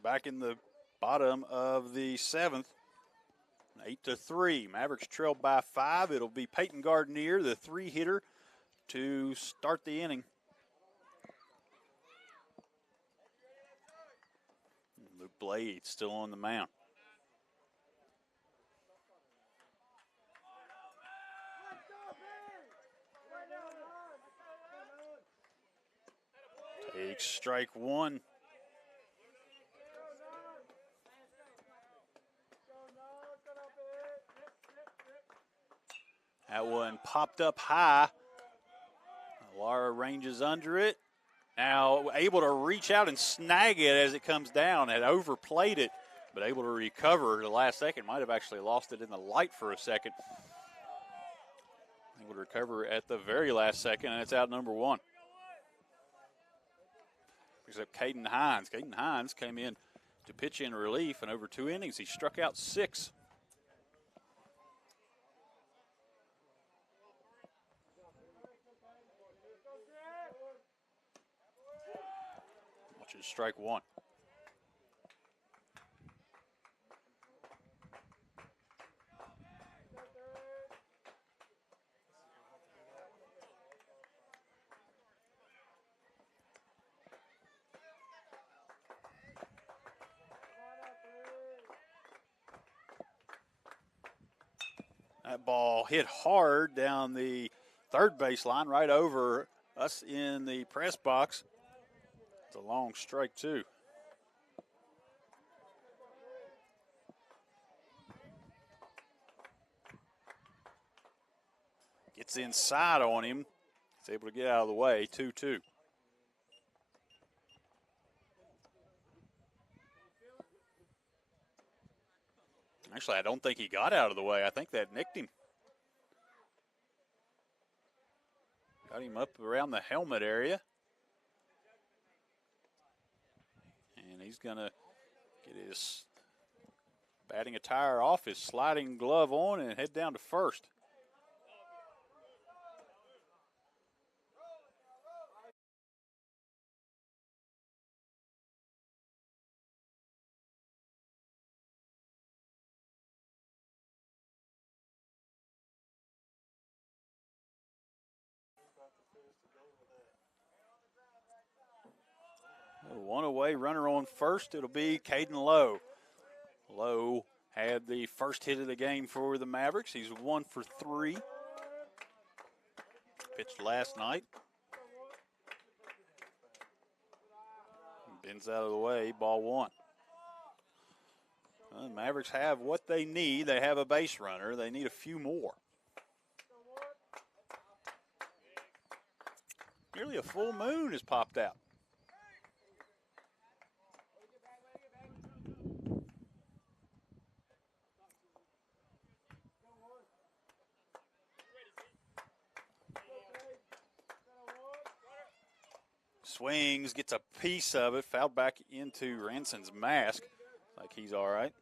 back in the bottom of the 7th. 8-3. Mavericks trail by 5. It'll be Peyton Gardner, the 3-hitter, to start the inning. Luke Blade still on the mound. Takes strike 1. That one popped up high. Lara ranges under it. Now able to reach out and snag it as it comes down. Had overplayed it, but able to recover the last second. Might have actually lost it in the light for a second. Able to recover at the very last second, and it's out number 1. Except Caden Hines. Caden Hines came in to pitch in relief, and over 2 innings, he struck out 6. Which is strike 1. That ball hit hard down the third baseline, right over us in the press box. It's a long strike, too. Gets inside on him. He's able to get out of the way, 2-2. Actually, I don't think he got out of the way. I think that nicked him. Got him up around the helmet area. And he's going to get his batting attire off, his sliding glove on, and head down to first. One away, runner on first. It'll be Caden Lowe. Lowe had the first hit of the game for the Mavericks. He's 1 for 3. Pitched last night. Bends out of the way, ball 1. Well, the Mavericks have what they need. They have a base runner. They need a few more. Nearly a full moon has popped out. Swings, gets a piece of it, fouled back into Ranson's mask. Like he's all right.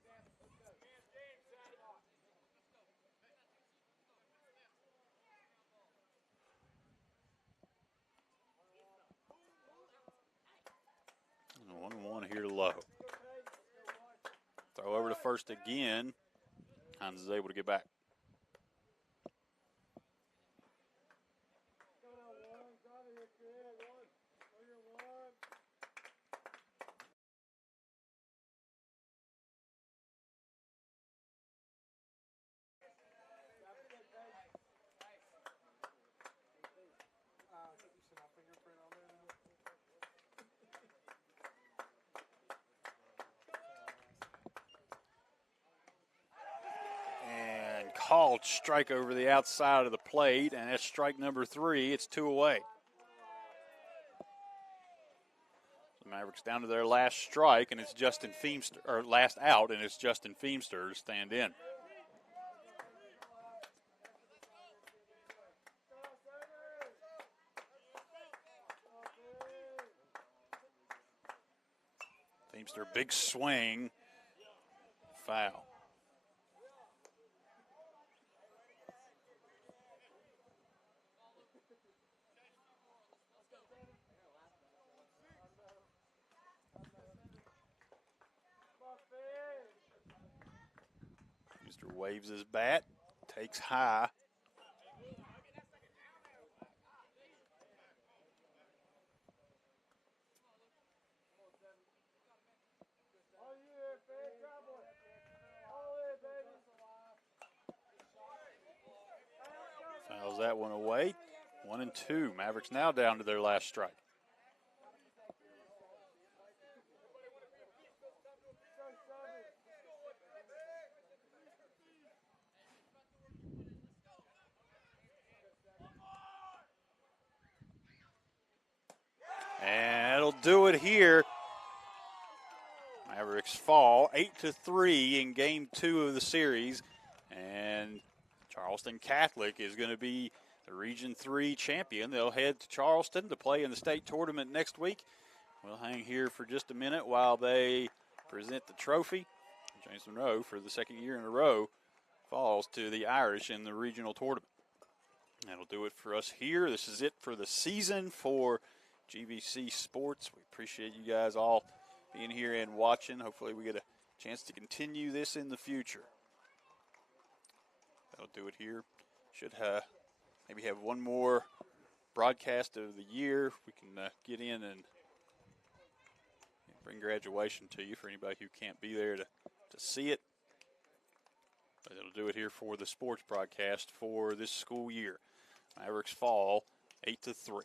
And 1-1 here to Lowe. Throw over to first again. Hines is able to get back. Called strike over the outside of the plate, and that's strike number 3. It's 2 away. The Mavericks down to their last strike, and it's Justin Feemster, or last out, and it's Justin Feemster to stand in. Feemster, big swing, foul. Pitcher waves his bat, takes high. Fouls that one away. 1-2. Mavericks now down to their last strike. And that'll do it here. Mavericks fall 8-3 in game 2 of the series. And Charleston Catholic is going to be the Region 3 champion. They'll head to Charleston to play in the state tournament next week. We'll hang here for just a minute while they present the trophy. James Monroe, for the second year in a row, falls to the Irish in the regional tournament. That'll do it for us here. This is it for the season for GVC Sports. We appreciate you guys all being here and watching. Hopefully we get a chance to continue this in the future. That'll do it here. Should maybe have one more broadcast of the year. We can get in and bring graduation to you for anybody who can't be there to see it. But it'll do it here for the sports broadcast for this school year. Mavericks fall 8-3.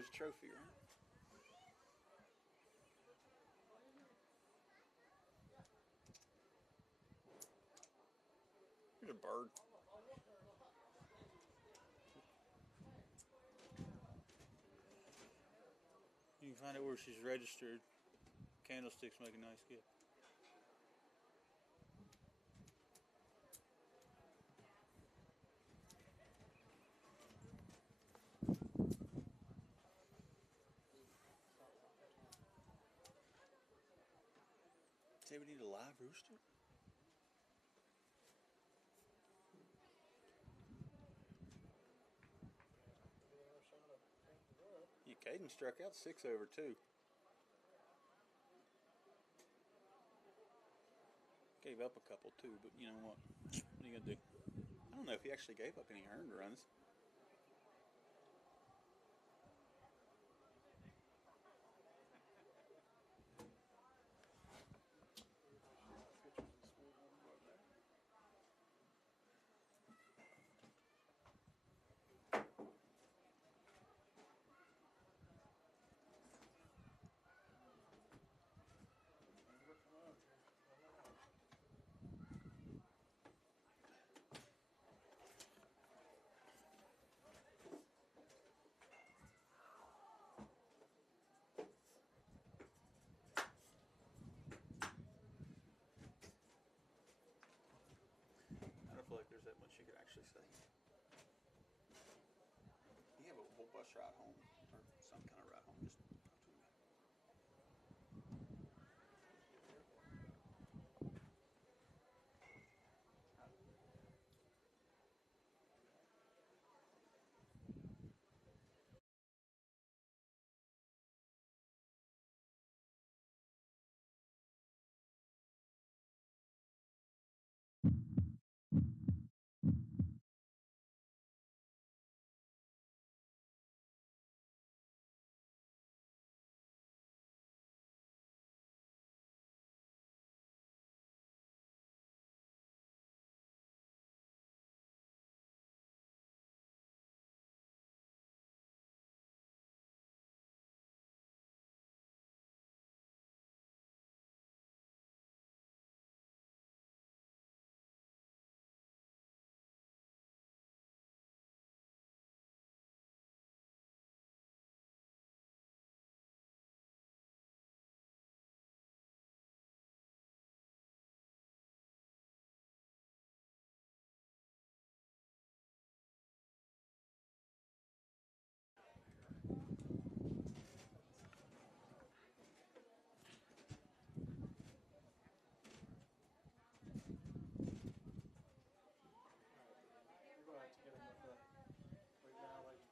there's a trophy, right? There's a bird. You can find out where she's registered. Candlesticks make a nice gift. Say we need a live rooster? Yeah, Caden struck out 6 over 2. Gave up a couple too, but you know what? What are you gonna do? I don't know if he actually gave up any earned runs. I don't feel like there's that much you could actually say. You have a whole bus ride home, or some kind of ride home.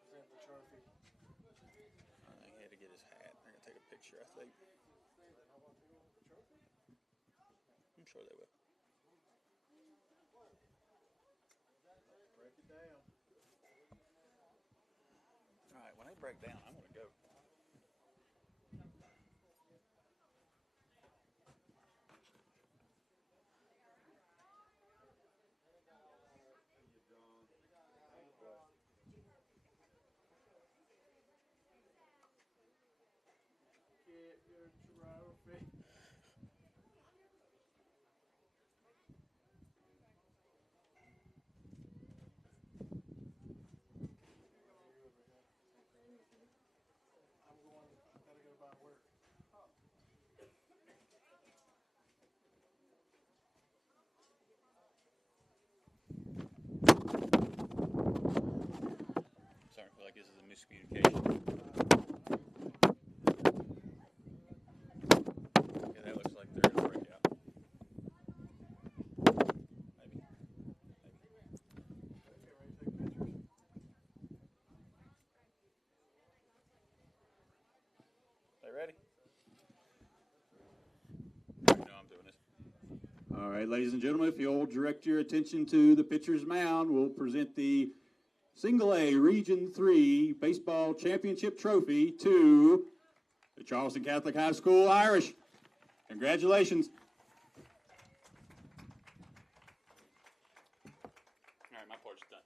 Just talk to me. I think he had to get his hat. They're gonna take a picture, I think. I'm sure they will. Break it down. All right, when they break down, I'm gonna go. Get your trophy. I'm going, gotta go by work. Sorry, I feel like this is a miscommunication. Okay, that looks like they're gonna break out. Maybe. Okay, ready to take pictures? They ready? You know I'm doing this. All right, ladies and gentlemen, if you'll direct your attention to the pitcher's mound, we'll present the Single A Region 3 Baseball Championship Trophy to the Charleston Catholic High School Irish. Congratulations. All right, my part's done.